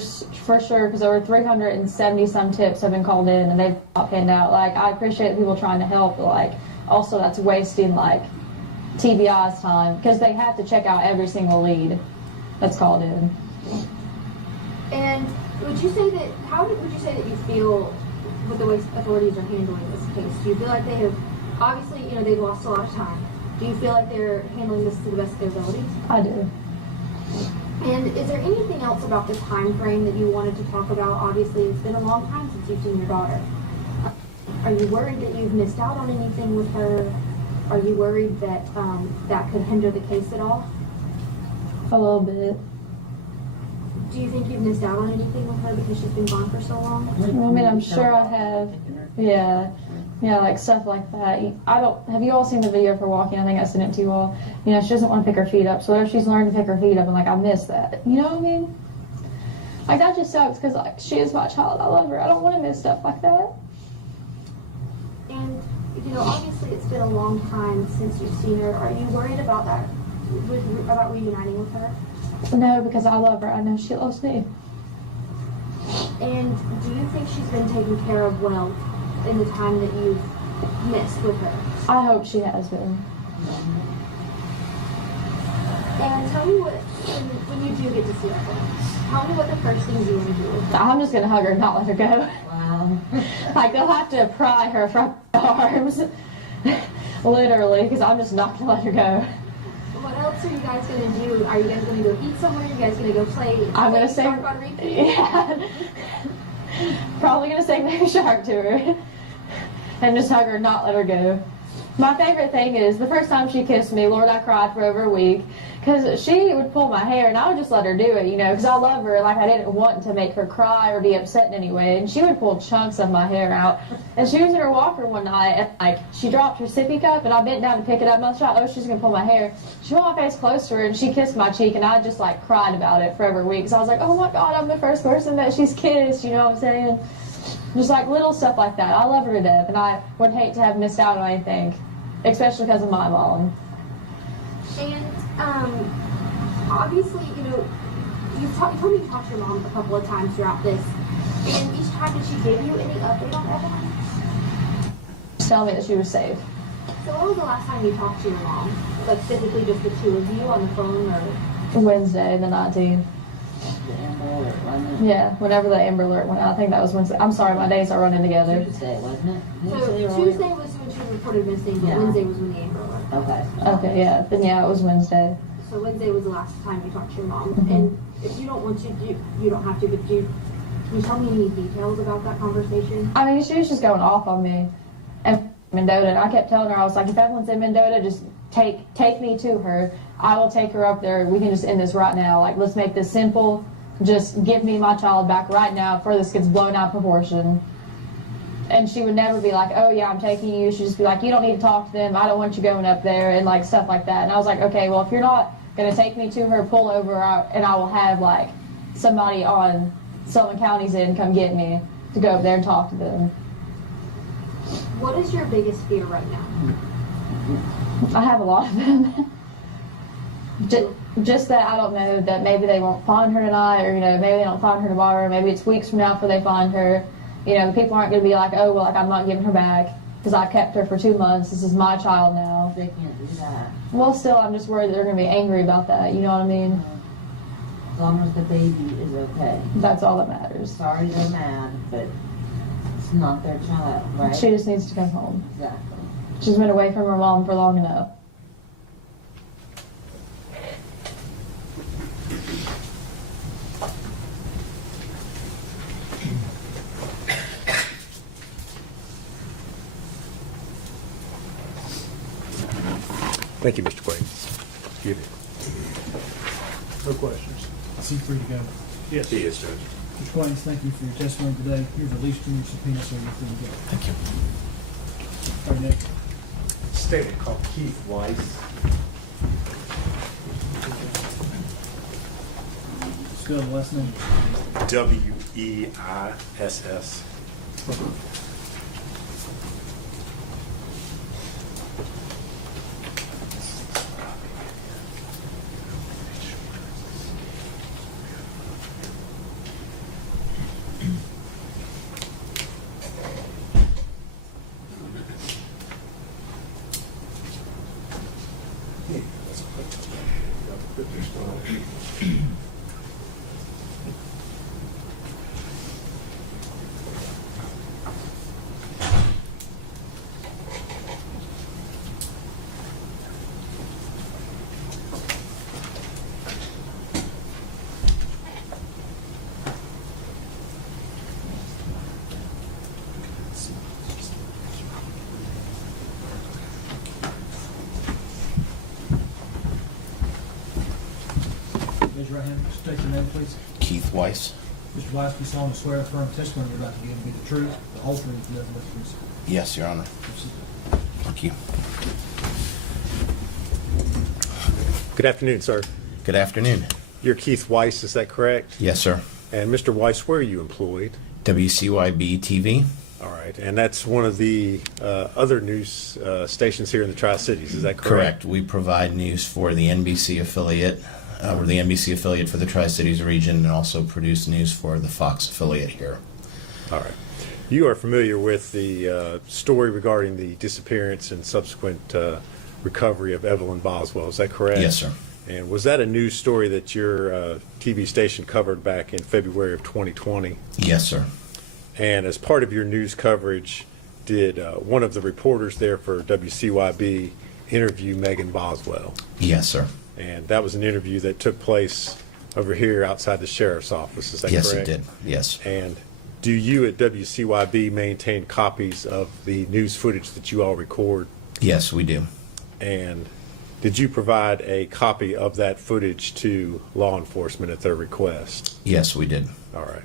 sure, because over 370 some tips have been called in and they've not panned out. Like, I appreciate people trying to help, but like, also that's wasting like TBI's time because they have to check out every single lead that's called in. And would you say that, would you say that you feel with the way authorities are handling this case? Do you feel like they have, obviously, you know, they've lost a lot of time. Do you feel like they're handling this to the best of their abilities? I do. And is there anything else about the time frame that you wanted to talk about? Obviously, it's been a long time since you've seen your daughter. Are you worried that you've missed out on anything with her? Are you worried that that could hinder the case at all? A little bit. Do you think you've missed out on anything with her because she's been gone for so long? I mean, I'm sure I have. Yeah. Yeah, like stuff like that. Have you all seen the video of her walking? I think I sent it to you all. You know, she doesn't want to pick her feet up. So what if she's learned to pick her feet up and like, I miss that. You know what I mean? Like, that just sucks because like, she is my child. I love her. I don't want to miss stuff like that. And, you know, obviously it's been a long time since you've seen her. Are you worried about that, about reuniting with her? No, because I love her. I know she loves me. And do you think she's been taken care of well in the time that you've missed with her? I hope she has been. And tell me what when you do get to see Evelyn, tell me what the first things you want to do with her. I'm just gonna hug her and not let her go. Wow. Like they'll have to pry her from my arms, literally, because I'm just not gonna let her go. What else are you guys going to do? Are you guys going to go eat somewhere? Are you guys going to go play? I'm gonna sing. Shark on repeat? Yeah. Probably gonna sing Baby Shark to her and just hug her and not let her go. My favorite thing is the first time she kissed me, Lord, I cried for over a week because she would pull my hair and I would just let her do it, you know, because I love her. Like I didn't want to make her cry or be upset in any way. And she would pull chunks of my hair out. And she was in her walker one night and like she dropped her sippy cup and I bent down to pick it up. And I thought, oh, she's gonna pull my hair. She put my face close to her and she kissed my cheek and I just like cried about it for over a week. So I was like, oh my God, I'm the first person that she's kissed. You know what I'm saying? Just like little stuff like that. I love her to death and I would hate to have missed out on anything. Especially because of my mom. And obviously, you know, you told me you talked to your mom a couple of times throughout this. And each time, did she give you any update on Evelyn? Just tell me that she was safe. So when was the last time you talked to your mom? Like physically just the two of you on the phone or? Wednesday, the 19th. The Amber Alert, wasn't it? Yeah, whenever the Amber Alert went out. I think that was Wednesday. I'm sorry, my days are running together. Tuesday, wasn't it? So Tuesday was when she was reported missing, but Yeah. Wednesday was when the Amber Alert. Okay. Okay, yeah. Then yeah, it was Wednesday. So Wednesday was the last time you talked to your mom. Mhm. And if you don't want to, you don't have to, but can you tell me any details about that conversation? I mean, she was just going off on me. And Mendota, and I kept telling her, I was like, if Evelyn's in Mendota, just take me to her. I will take her up there. We can just end this right now. Like, let's make this simple. Just give me my child back right now before this gets blown out of proportion. And she would never be like, oh yeah, I'm taking you. She'd just be like, you don't need to talk to them. I don't want you going up there and like stuff like that. And I was like, okay, well, if you're not going to take me to her, pull over and I will have like somebody on Sullivan County's end come get me to go up there and talk to them. What is your biggest fear right now? I have a lot of them. Just that I don't know that maybe they won't find her tonight, or you know, maybe they don't find her tomorrow. Maybe it's weeks from now before they find her. You know, people aren't going to be like, oh well, like I'm not giving her back because I kept her for 2 months. This is my child now. They can't do that. Well, still, I'm just worried that they're going to be angry about that. You know what I mean? As long as the baby is okay. That's all that matters. Sorry they're mad, but it's not their child, right? She just needs to come home. Exactly. She's been away from her mom for long enough. Thank you, Mr. Quaid. Excuse me. No questions. Is he free to go? Yes. He is, Judge. Mr. Quains, thank you for your testimony today. You're released from your subpoena, so you're free to go. Thank you. All right, next. Statement called Keith Weiss. Spell the last name. Weiss. Raise your right hand. State your name, please. Keith Weiss. Mr. Weiss, be solemnly swear affirm testimony you're about to give will be the truth, the whole truth, and nothing but the truth. Yes, Your Honor. Thank you. Good afternoon, sir. Good afternoon. You're Keith Weiss, is that correct? Yes, sir. And Mr. Weiss, where are you employed? WCYB TV. All right, and that's one of the other news stations here in the Tri-Cities, is that correct? Correct. We provide news for the NBC affiliate. We're the NBC affiliate for the Tri-Cities region and also produce news for the Fox affiliate here. All right. You are familiar with the story regarding the disappearance and subsequent recovery of Evelyn Boswell, is that correct? Yes, sir. And was that a news story that your TV station covered back in February of 2020? Yes, sir. And as part of your news coverage, did one of the reporters there for WCYB interview Megan Boswell? Yes, sir. And that was an interview that took place over here outside the sheriff's office, is that Yes, correct? it did. Yes. And do you at WCYB maintain copies of the news footage that you all record? Yes, we do. And did you provide a copy of that footage to law enforcement at their request? Yes, we did. All right.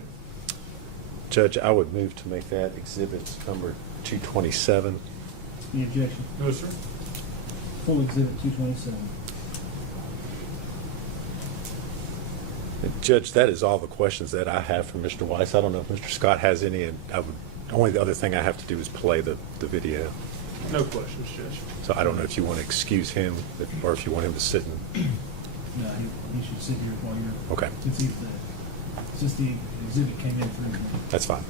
Judge, I would move to make that exhibit number 227. Any objection? No, sir. Full exhibit 227. Judge, that is all the questions that I have for Mr. Weiss. I don't know if Mr. Scott has any. Only the other thing I have to do is play the video. No questions, Judge. So I don't know if you want to excuse him or if you want him to sit and. No, he should sit here while you're. Okay. Since the exhibit came in through. That's fine.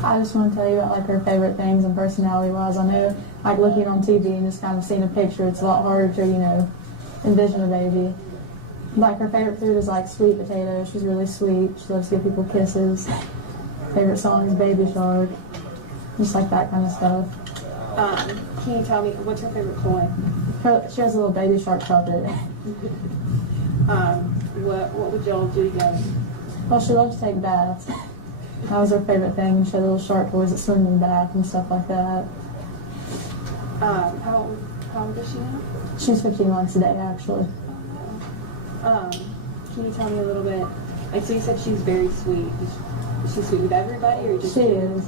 I just want to tell you about like her favorite things and personality-wise. I know, like looking on TV and just kind of seeing a picture, it's a lot harder to, envision a baby. Like her favorite food is like sweet potatoes. She's really sweet. She loves to give people kisses. Favorite song is Baby Shark. Just like that kind of stuff. Can you tell me, what's her favorite toy? She has a little Baby Shark puppet. What would y'all do together? Well, she loves to take baths. That was her favorite thing. She had little shark toys that swim in the bath and stuff like that. How old is she now? She's 15 months today, actually. Can you tell me a little bit, like, so you said she's very sweet. Is she sweet with everybody, or just She is.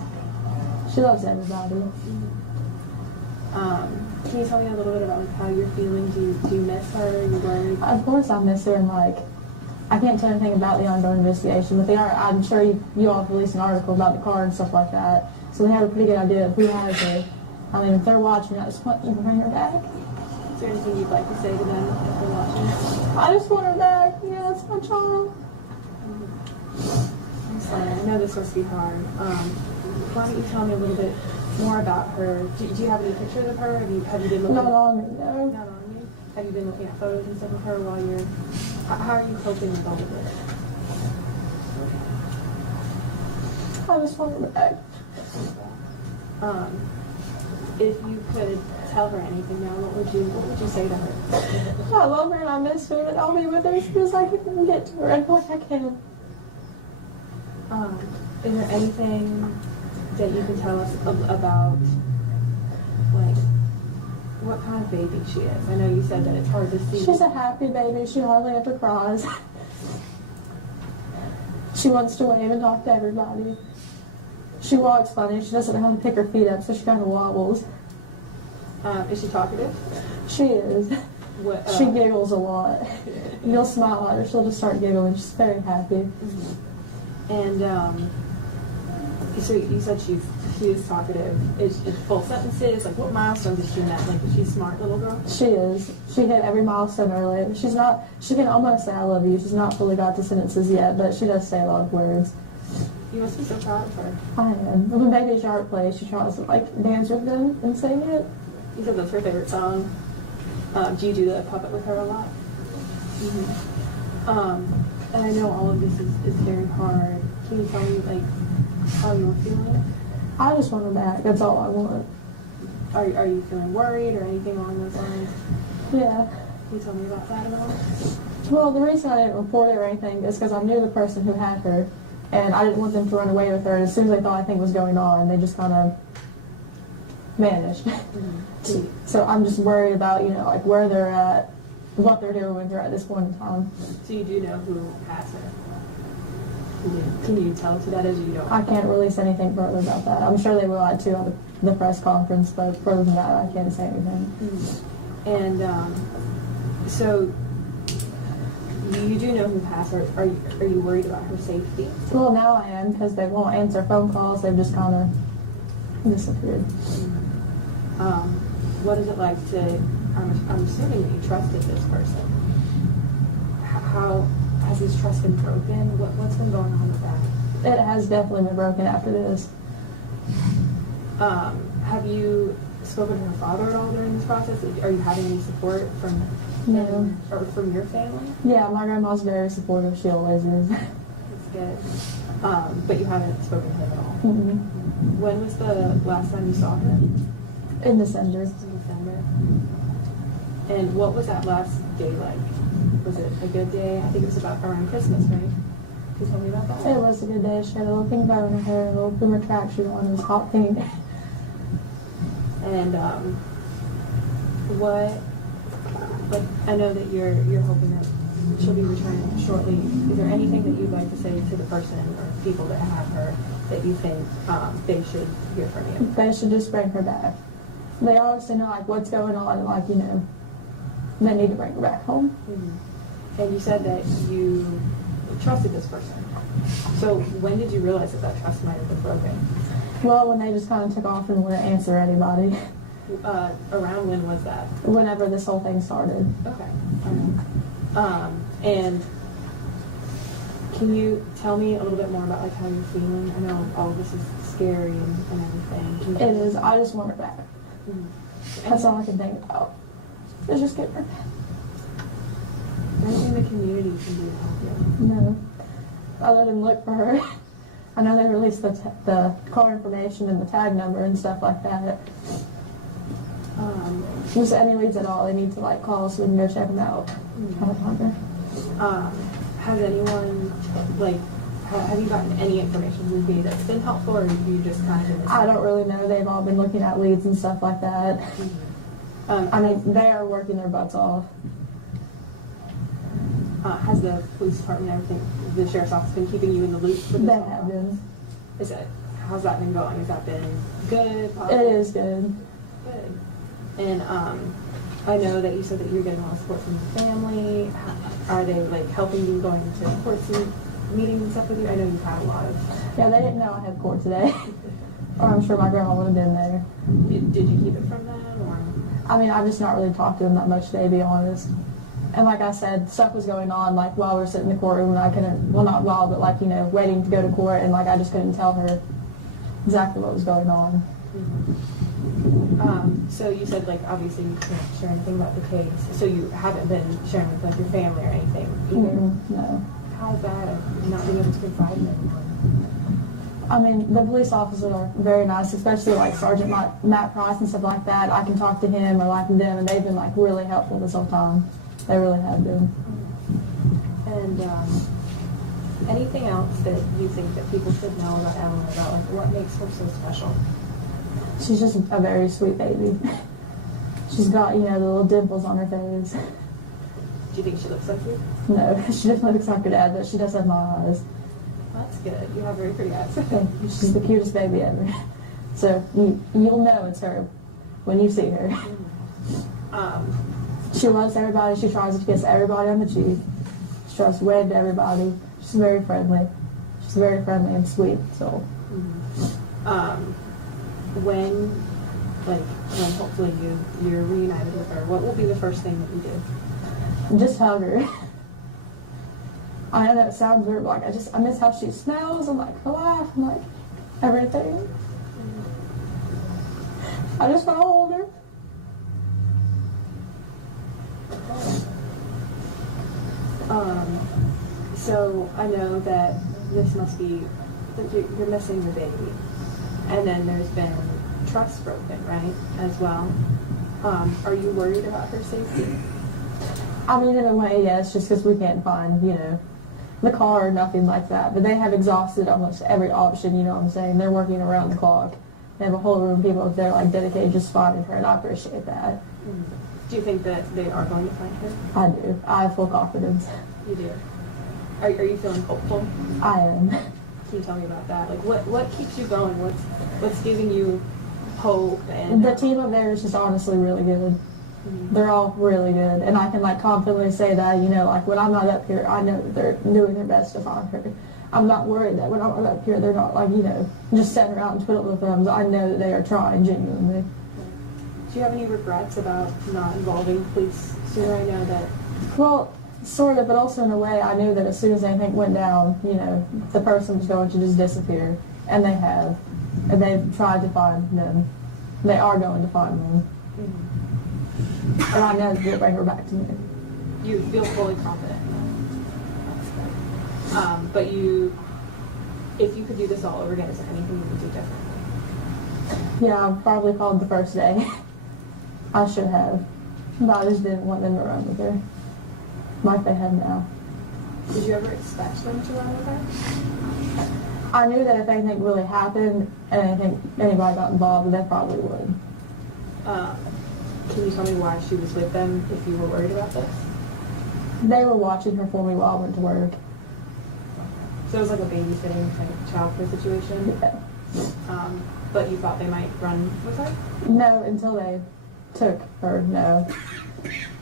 She loves everybody. Can you tell me a little bit about like, how you're feeling? Do you miss her? Are you worried? Of course I miss her, and like, I can't tell anything about the ongoing investigation, but I'm sure you all have released an article about the car and stuff like that, so they have a pretty good idea of who has her. I mean, if they're watching, I just want you to bring her back. Is there anything you'd like to say to them if they're watching? I just want her back. Yeah, that's my child. I'm sorry, I know this must be hard. Why don't you tell me a little bit more about her? Do you have any pictures of her? Have you been looking? Not on me, no. Not on you? Have you been looking at photos and stuff of her while you're... How are you coping with all of this? I just want her back. If you could tell her anything now, what would you say to her? I love her and I miss her, and I'll be with her as soon as I can get to her. I feel like I can. Is there anything that you can tell us about, like, what kind of baby she is? I know you said that it's hard to see. She's a happy baby. She hardly ever cries. She wants to wave and talk to everybody. She walks funny. She doesn't know how to pick her feet up, so she kind of wobbles. Is she talkative? She is. She giggles a lot. You'll smile at her, she'll just start giggling. She's very happy. And so you said she is talkative. Is it full sentences? Like, what milestones is she met? Like, is she a smart little girl? She is. She hit every milestone early. She can almost say I love you. She's not fully got the sentences yet, but she does say a lot of words. You must be so proud of her. I am. When Baby Shark plays, she tries to like dance with them and sing it. You said that's her favorite song. Do you do the puppet with her a lot? And I know all of this is very hard. Can you tell me, like, how you're feeling? I just want her back. That's all I want. Are you feeling worried or anything along those lines? Yeah. Can you tell me about that at all? Well, the reason I didn't report it or anything is because I knew the person who had her, and I didn't want them to run away with her. And as soon as they thought anything was going on, they just kind of vanished. So I'm just worried about, like where they're at what they're doing with her at this point in time. So you do know who has her? Can you tell us who that is, or you don't? I can't release anything further about that. I'm sure they will at the press conference, but further than that, I can't say anything. And so you do know who has her. Are you worried about her safety? Well, now I am, because they won't answer phone calls. They've just kind of disappeared. What is it like to? I'm assuming that you trusted this person. How has his trust been broken? What's been going on with that? It has definitely been broken after this. Have you spoken to her father at all during this process? Are you having any support from him or from your family? Yeah, my grandma's very supportive. She always is. That's good. But you haven't spoken to him at all? Mm-hmm. When was the last time you saw her? In December. In December. And what was that last day like? Was it a good day? I think it was about around Christmas, right? Can you tell me about that? It was a good day. She had a little pink bow in her hair, a little boomer tracksuit on. It was hot pink. And I know that you're hoping that she'll be returning shortly. Is there anything that you'd like to say to the person or people that have her that you think they should hear from you? They should just bring her back. They obviously know like what's going on, and like they need to bring her back home. Mm-hmm. And you said that you trusted this person. So when did you realize that trust might have been broken? Well, when they just kind of took off and wouldn't answer anybody. Around when was that? Whenever this whole thing started. Okay. And can you tell me a little bit more about like how you're feeling? I know all of this is scary and everything. It is. I just want her back. Mm-hmm. That's all I can think about. Is just get her back. Anything the community can do to help you? No. Other than look for her. I know they released the car information and the tag number and stuff like that. Just any leads at all, they need to like call so we can go check them out. Has anyone have you gotten any information from me that's been helpful, or have you just kind of been listening? I don't really know. They've all been looking at leads and stuff like that. Mm-hmm. I mean, they are working their butts off. Has the police department and everything, the sheriff's office, been keeping you in the loop with this? They have been. How's that been going? Has that been good? Positive? It is good. Good. And I know that you said that you're getting a lot of support from your family. Are they like helping you going to court meetings and stuff with you? I know you've had a lot of. Yeah, they didn't know I had court today. Or I'm sure my grandma would have been there. Did you keep it from them, or? I mean, I've just not really talked to them that much today, to be honest. And like I said, stuff was going on like while we were sitting in the courtroom, and I couldn't, well not while, but like, waiting to go to court, and like I just couldn't tell her exactly what was going on. Mm-hmm. So you said like obviously you can't share anything about the case, so you haven't been sharing with like your family or anything either? Mm-hmm. No. How's that, not being able to confide in anyone? I mean, the police officers are very nice, especially like Sergeant Matt Price and stuff like that. I can talk to him or like them, and they've been like really helpful this whole time. They really have been. And anything else that you think that people should know about Evelyn, about like what makes her so special? She's just a very sweet baby. She's got, the little dimples on her face. Do you think she looks like you? No, she definitely looks like her dad, but she does have my eyes. That's good. You have very pretty eyes. She's the cutest baby ever. So you'll know it's her when you see her. She loves everybody. She tries to kiss everybody on the cheek. She tries to wave to everybody. She's very friendly. She's very friendly and sweet. So. When hopefully you're reunited with her, what will be the first thing that you do? Just hug her. I know it sounds weird, but like I miss how she smells and like her laugh and like everything. I just want to hold her. So I know that this must be that you're missing the baby, and then there's been trust broken, right, as well. Are you worried about her safety? I mean, in a way, yes, just because we can't find, the car or nothing like that. But they have exhausted almost every option, you know what I'm saying? They're working around the clock. They have a whole room of people that they're like dedicated just finding her, and I appreciate that. Do you think that they are going to find her? I do. I have full confidence. You do. Are you feeling hopeful? I am. Can you tell me about that? Like, what keeps you going? What's giving you hope? And The team up there is just honestly really good. They're all really good, and I can like confidently say that, you know, like when I'm not up here, I know that they're doing their best to find her. I'm not worried that when I'm up here, they're not like, you know, just sitting around and twiddling their thumbs. I know that they are trying genuinely. Do you have any regrets about not involving police sooner? I know that. Well, sort of, but also in a way, I knew that as soon as anything went down, you know, the person was going to just disappear, and they have, and they've tried to find them. They are going to find them. And I know that they'll bring her back to me. You feel fully confident. But if you could do this all over again, is there anything you would do differently? Yeah, I probably called the first day. I should have. But I just didn't want them to run with her. Like they have now. Did you ever expect them to run with her? I knew that if anything really happened and anybody got involved, they probably would. Can you tell me why she was with them if you were worried about this? They were watching her for me while I went to work. So it was like a babysitting kind of childcare situation? Yeah. But you thought they might run with her? No, until they took her, no.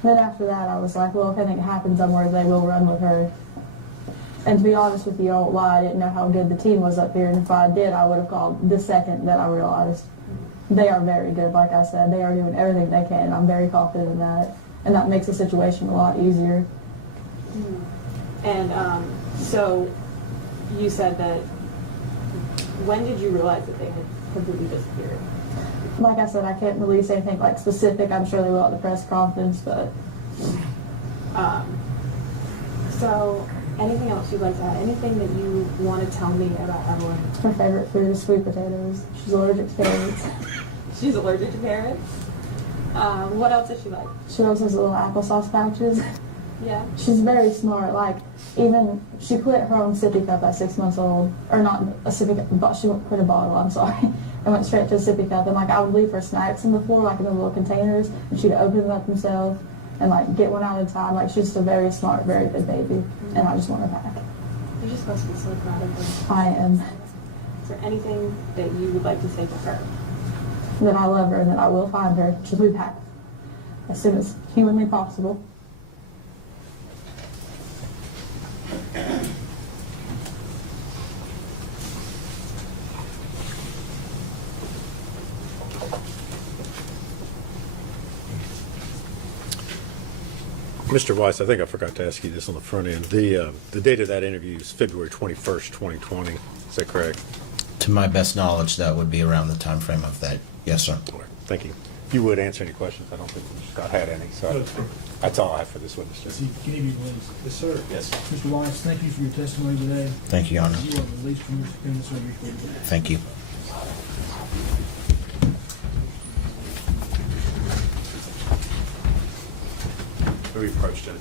Then after that, I was like, well, if anything happens, I'm worried they will run with her. And to be honest with you, I won't lie, I didn't know how good the team was up here, and if I did, I would have called the second that I realized. They are very good, like I said. They are doing everything they can. I'm very confident in that. And that makes the situation a lot easier. And so you said that, when did you realize that they had completely disappeared? Like I said, I can't release anything like specific. I'm sure they will at the press conference, but... So, anything else you'd like to add? Anything that you want to tell me about Evelyn? Her favorite food is sweet potatoes. She's allergic to carrots. She's allergic to carrots? What else does she like? She loves those little applesauce pouches. Yeah. She's very smart. Like, even, she quit her own sippy cup at 6 months old. Or not a sippy cup, but she quit a bottle, I'm sorry. And went straight to a sippy cup. And, like, I would leave her snacks on the floor, like in the little containers. And she'd open them up herself and, like, get one out at a time. Like, she's just a very smart, very good baby. And I just want her back. You're just supposed to be so proud of her. I am. Is there anything that you would like to say to her? That I love her and that I will find her. She'll be back as soon as humanly possible. Mr. Weiss, I think I forgot to ask you this on the front end. The date of that interview is February 21st, 2020. Is that correct? To my best knowledge, that would be around the time frame of that. Yes, sir. Thank you. If you would answer any questions, I don't think Scott had any. So that's all I have for this witness. See, can you be released? Yes, sir. Yes. Mr. Weiss, thank you for your testimony today. Thank you, Your Honor. You are released from your suspended service for today. Thank you. We approached it.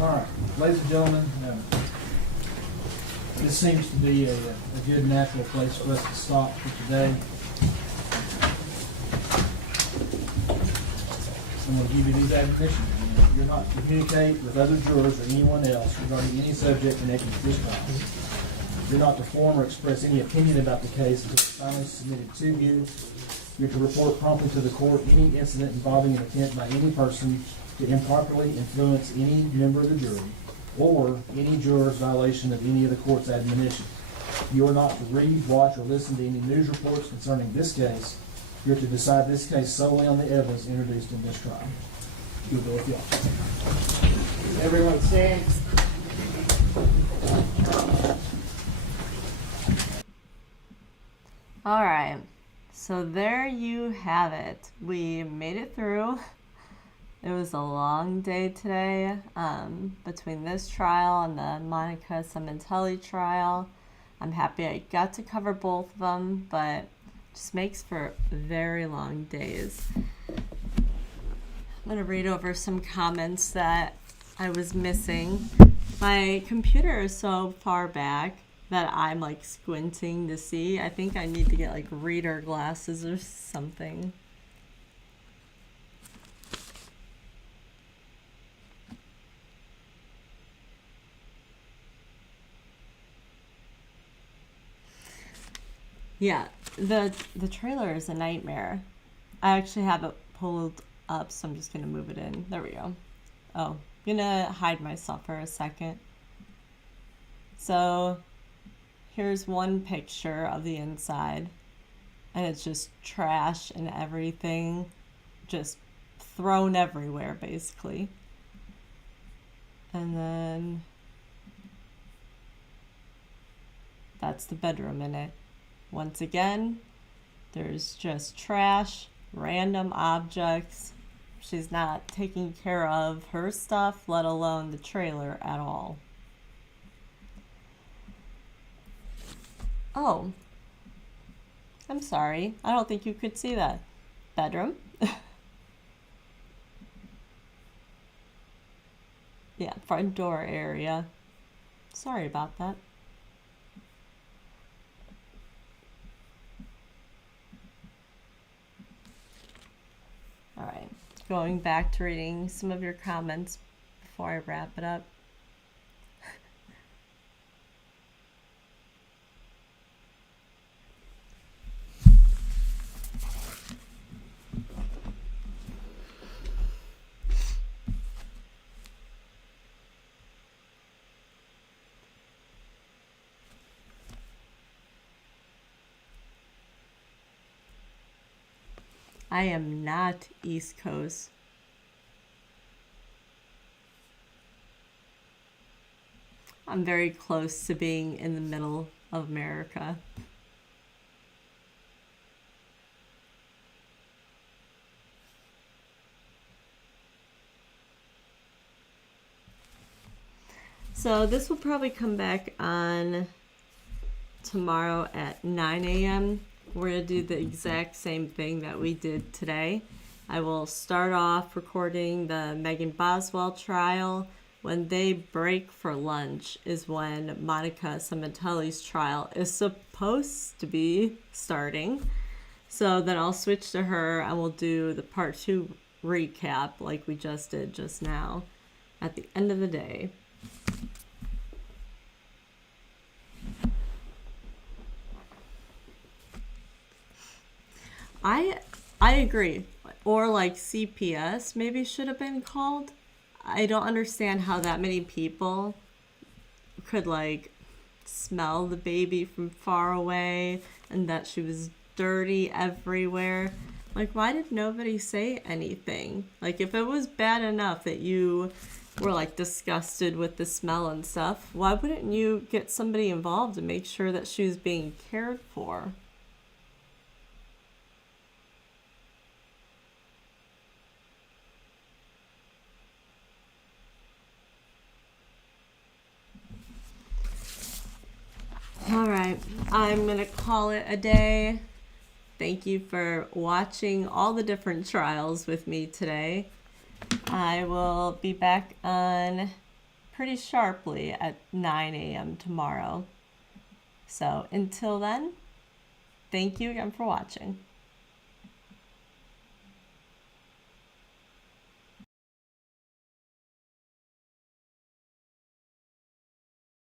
All right, ladies and gentlemen, this seems to be a good natural place for us to stop for today. I'm going to give you these admonitions. You're not to communicate with other jurors or anyone else regarding any subject connected with this trial. You're not to form or express any opinion about the case until it's finally submitted to you. You're to report promptly to the court any incident involving an attempt by any person to improperly influence any member of the jury or any juror's violation of any of the court's admonitions. You are not to read, watch, or listen to any news reports concerning this case. You're to decide this case solely on the evidence introduced in this trial. We'll go with y'all. Everyone stand. All right, so there you have it. We made it through. It was a long day today between this trial and the Monica Cementelli trial. I'm happy I got to cover both of them, but it just makes for very long days. I'm going to read over some comments that I was missing. My computer is so far back that I'm like squinting to see. I think I need to get like reader glasses or something. Yeah, the trailer is a nightmare. I actually have it pulled up, so I'm just gonna move it in. There we go. Oh, I'm gonna hide myself for a second. So here's one picture of the inside, and it's just trash and everything just thrown everywhere basically. And then that's the bedroom in it. Once again, there's just trash, random objects. She's not taking care of her stuff, let alone the trailer at all. Oh, I'm sorry. I don't think you could see that. Bedroom. Yeah, front door area. Sorry about that. All right, going back to reading some of your comments before I wrap it up. I am not East Coast. I'm very close to being in the middle of America. So this will probably come back on tomorrow at 9 a.m. We're going to do the exact same thing that we did today. I will start off recording the Megan Boswell trial. When they break for lunch is when Monica Cementelli's trial is supposed to be starting. So then I'll switch to her and we'll do the part 2 recap like we just did just now at the end of the day. I agree. Or like CPS maybe should have been called. I don't understand how that many people could like smell the baby from far away and that she was dirty everywhere. Like, why did nobody say anything? Like, if it was bad enough that you were like disgusted with the smell and stuff, why wouldn't you get somebody involved and make sure that she was being cared for? All right, I'm gonna call it a day. Thank you for watching all the different trials with me today. I will be back on pretty sharply at 9 a.m. tomorrow. So until then, thank you again for watching.